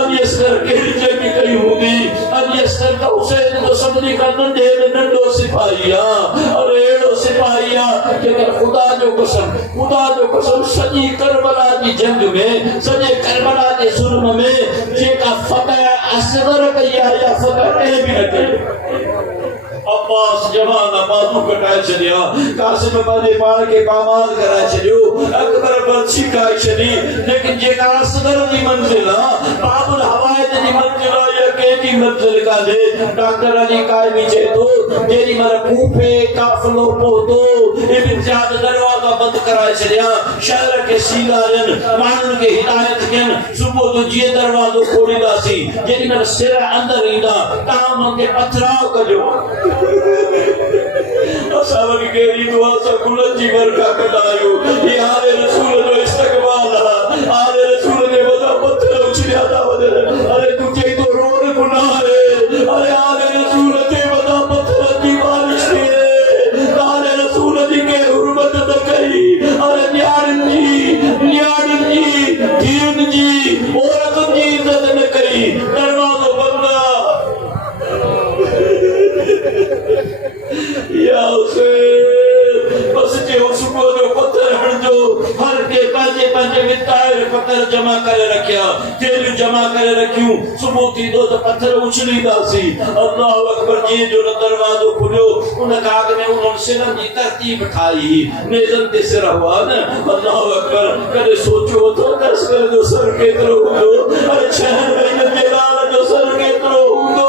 अली असगर कहिड़ी जंग कई हूंदी अली असगर त हुसैन जो सभिनी खां नंढे में नंढो सिपाही आहे और अहिड़ो सिपाही आहे खुदा जो कसम सॼी करबला जी जंग में सॼे करबला जे जुर्म में जेका फतह असगर कई आहे या फतह कंहिं बि न कई अब्बास जवान बाजू कटाए छॾिया कासिम पंहिंजे पाण खे पामाल कराए छॾियो अकबर बर्छी खाई छॾी लेकिन जेका असगर जी मंज़िल आहे बाबुल हवाइज जी मंज़िल आहे या कंहिंजी मंज़िल कान्हे डॉक्टर अली कायमी चए थो जेॾी महिल कूफे काफ़िलो पहुतो इब्न ज़ियाद दरवाज़ा बंदि कराए छॾिया शहर खे सीलारियनि माण्हुनि खे हिदायत कयनि सुबुह जो जीअं दरवाज़ो खोलींदासीं जेॾी महिल सिर अंदरि ईंदा तव्हां उन्हनि खे पथराव कजो असां कहिड़ी दुआ सां गुलनि जी बरखा कंदा आहियूं ये आले रसूल जो इस्तक़बाल आहे आले रसूल जे मथां पत्थर उछलिया था वञनि अरे तूं चई थो रोड गुनाह आहे अरे आले रसूल जे मथां पत्थर जी बारिश थिए आले रसूल जी के हुर्मत न कई अरे न्याणियुनि जी धीअनि जी औरतुनि जी इज़त न कई दरवाज़ो बंदि या हुसैन बस जे सुबुह जो पत्थर हणजो हर के पंहिंजे वितायर पत्थर जमा करे रखिया थेलियूं जमा करे रखियूं सुबुह थींदो त पत्थर उछलींदासीं अल्लाहु अकबर जीअं जो दरवाज़ो खुलियो उन काग में उन्हनि सिरनि जी तरतीब ठाही नेज़नि ते सिर हुआ न अल्लाहु अकबर कॾहिं सोचियो थो त असगर जो सर केतिरो हूंदो अरे 6 महीने जे लाल जो सर केतिरो हूंदो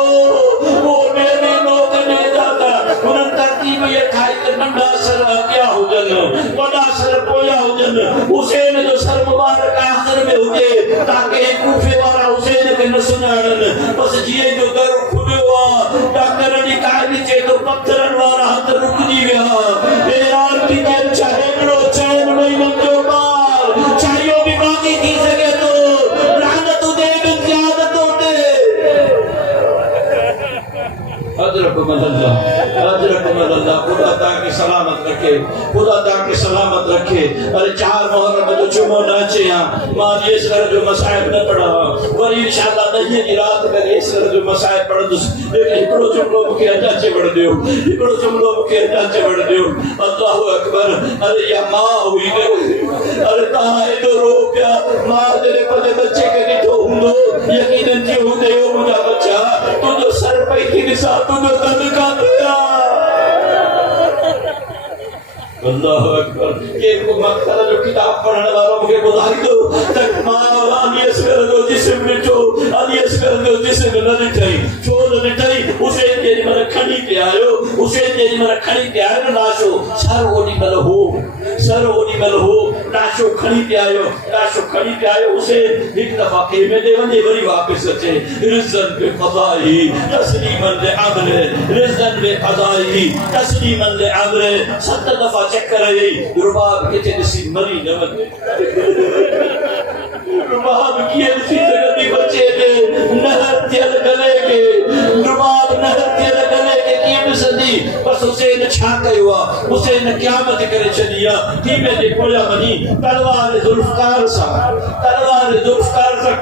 वो मेरे लोग ने दादा उन्हनि तरतीब ये ठाही त नंढा सर अॻियां हुजनि वॾा सर पोयां हुजनि हुसैन जो सर मुबारक आख़िर में हुजे ताकि कूफे वारा हुसैन खे न सुञाणनि बस जीअं जो दर खुलियो आहे डॉक्टर जी कायमी चए थो पत्थरनि वारा हथ रुकिजी विया यार टीचर चाहे हिकिड़ो 6 महीननि जो ॿार चाहियो बि बाक़ी थी सघे थो लानत हुजे बिन ज़ियादत हुजे अल्लाह खुदा ताके सलामत रखे अरे 4 मुहर्रम जो जुमो न अचे मां ये सर जो मसाइब न पढ़ा वरी इंशाअल्लाह दही की रात में ये सर जो मसाइब पढ़दुस लेकिन एकड़ो जुमलो मुके अजा चे वड़ दियो एकड़ो जुमलो मुके अजा चे वड़ दियो अल्लाहु अकबर अरे या मां हुई ने अरे ता एडो रो पिया मां तेरे पले बच्चे के ॾिठो हूंदो यकीनन थी हूंदे हो मुंहिंजा बच्चा तुंहिंजो सर पई थी ॾिसां तुंहिंजो तन काथे अल्लाहु अकबर के को मक्तल जो किताब पढ़ने वालों मुझे बुधाई दो तक मां अली असगर जो जिस्म ॾिठो अली असगर जो जिस्म न ॾिठई छो न ॾिठई हुसैन जे मन खणी ते आयो हुसैन जे मन खणी ते आयो लाशो सर ओडी मल हो लाशो खणी पे आयो उसे एक दफा खेमे दे वने वरी वापस अचे रिज़न पे क़ज़ाई तस्लीमन ले अम्र रिज़न पे क़ज़ाई तस्लीमन ले अम्र 7 दफा चक्कर आई रुबाब किथे दिसी मरी न वने रुबाब किए दिसी जगती बचे दे नहर तेल गले के रुबाब नहर तेल गले के किए सदी बस हुसैन छा कयो हुसैन क़यामत करे छदिया कीमे जे कोला मनी तलवार जुल्फकार सा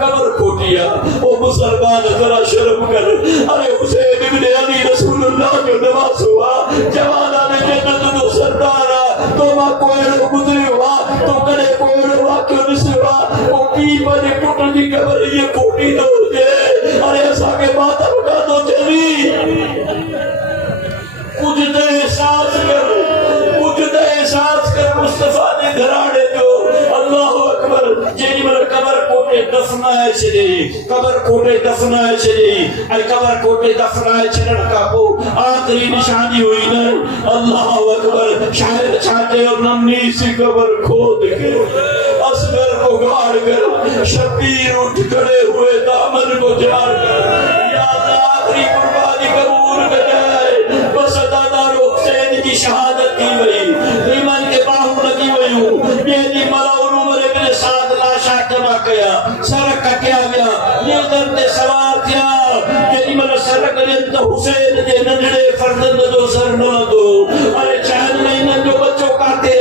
कब्र खोटिया ओ मुसलमान जरा शर्म कर अरे हुसैन इब्ने अली रसूलुल्लाह जो नवाज हुआ जवाना ने जन्नत दो सरदार तो मा कोई गुजरे हुआ तो करे कोई वाक्य निसवा ओ पी बने पुट दी कब्र ये खोटी दो दे अरे ऐसा के माता का दो चली कुछ दे एहसास कर मुस्तफा ने घराड़े जो अल्लाह अकबर जेडी मल कबर कोटे दफनाए छे कबर कोटे दफनाए छड़न का को आखिरी निशानी हुई न अल्लाह अकबर शायद छाते और नन्ही सी कबर खोद के असगर को गाड़ कर शबीर उठ खड़े हुए दामन को झाड़ कर या अल्लाह आखिरी कुर्बानी कबूल कर जाए बस दादा हुसैन की शहादत की वही ईमान के बाहु लगी वही बेदी मलाउन उमर के साथ लाशा जमा किया सर कटिया गया ये दर्द सवार थिया केडी मल सर करे तो हुसैन जे नंढड़े फर्जंद जो सर न दो अरे चाहन नहीं न जो बच्चो काटे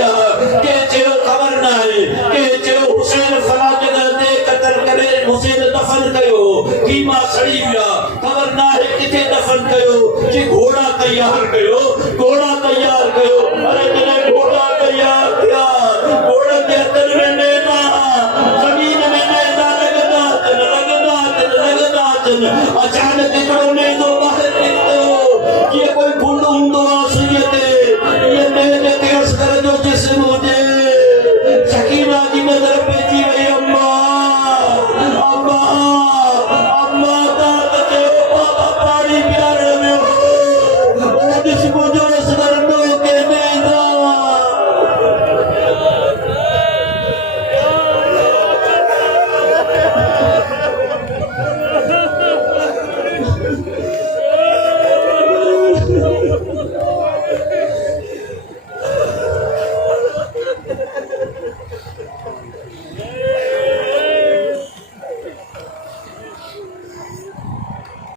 के चयो खबर ना है के चयो हुसैन फला जगह दे कत्ल करे हुसैन दफन कयो कीमा सड़ी गया खबर ना है किथे दफन कयो जी घोड़ा तैयार कयो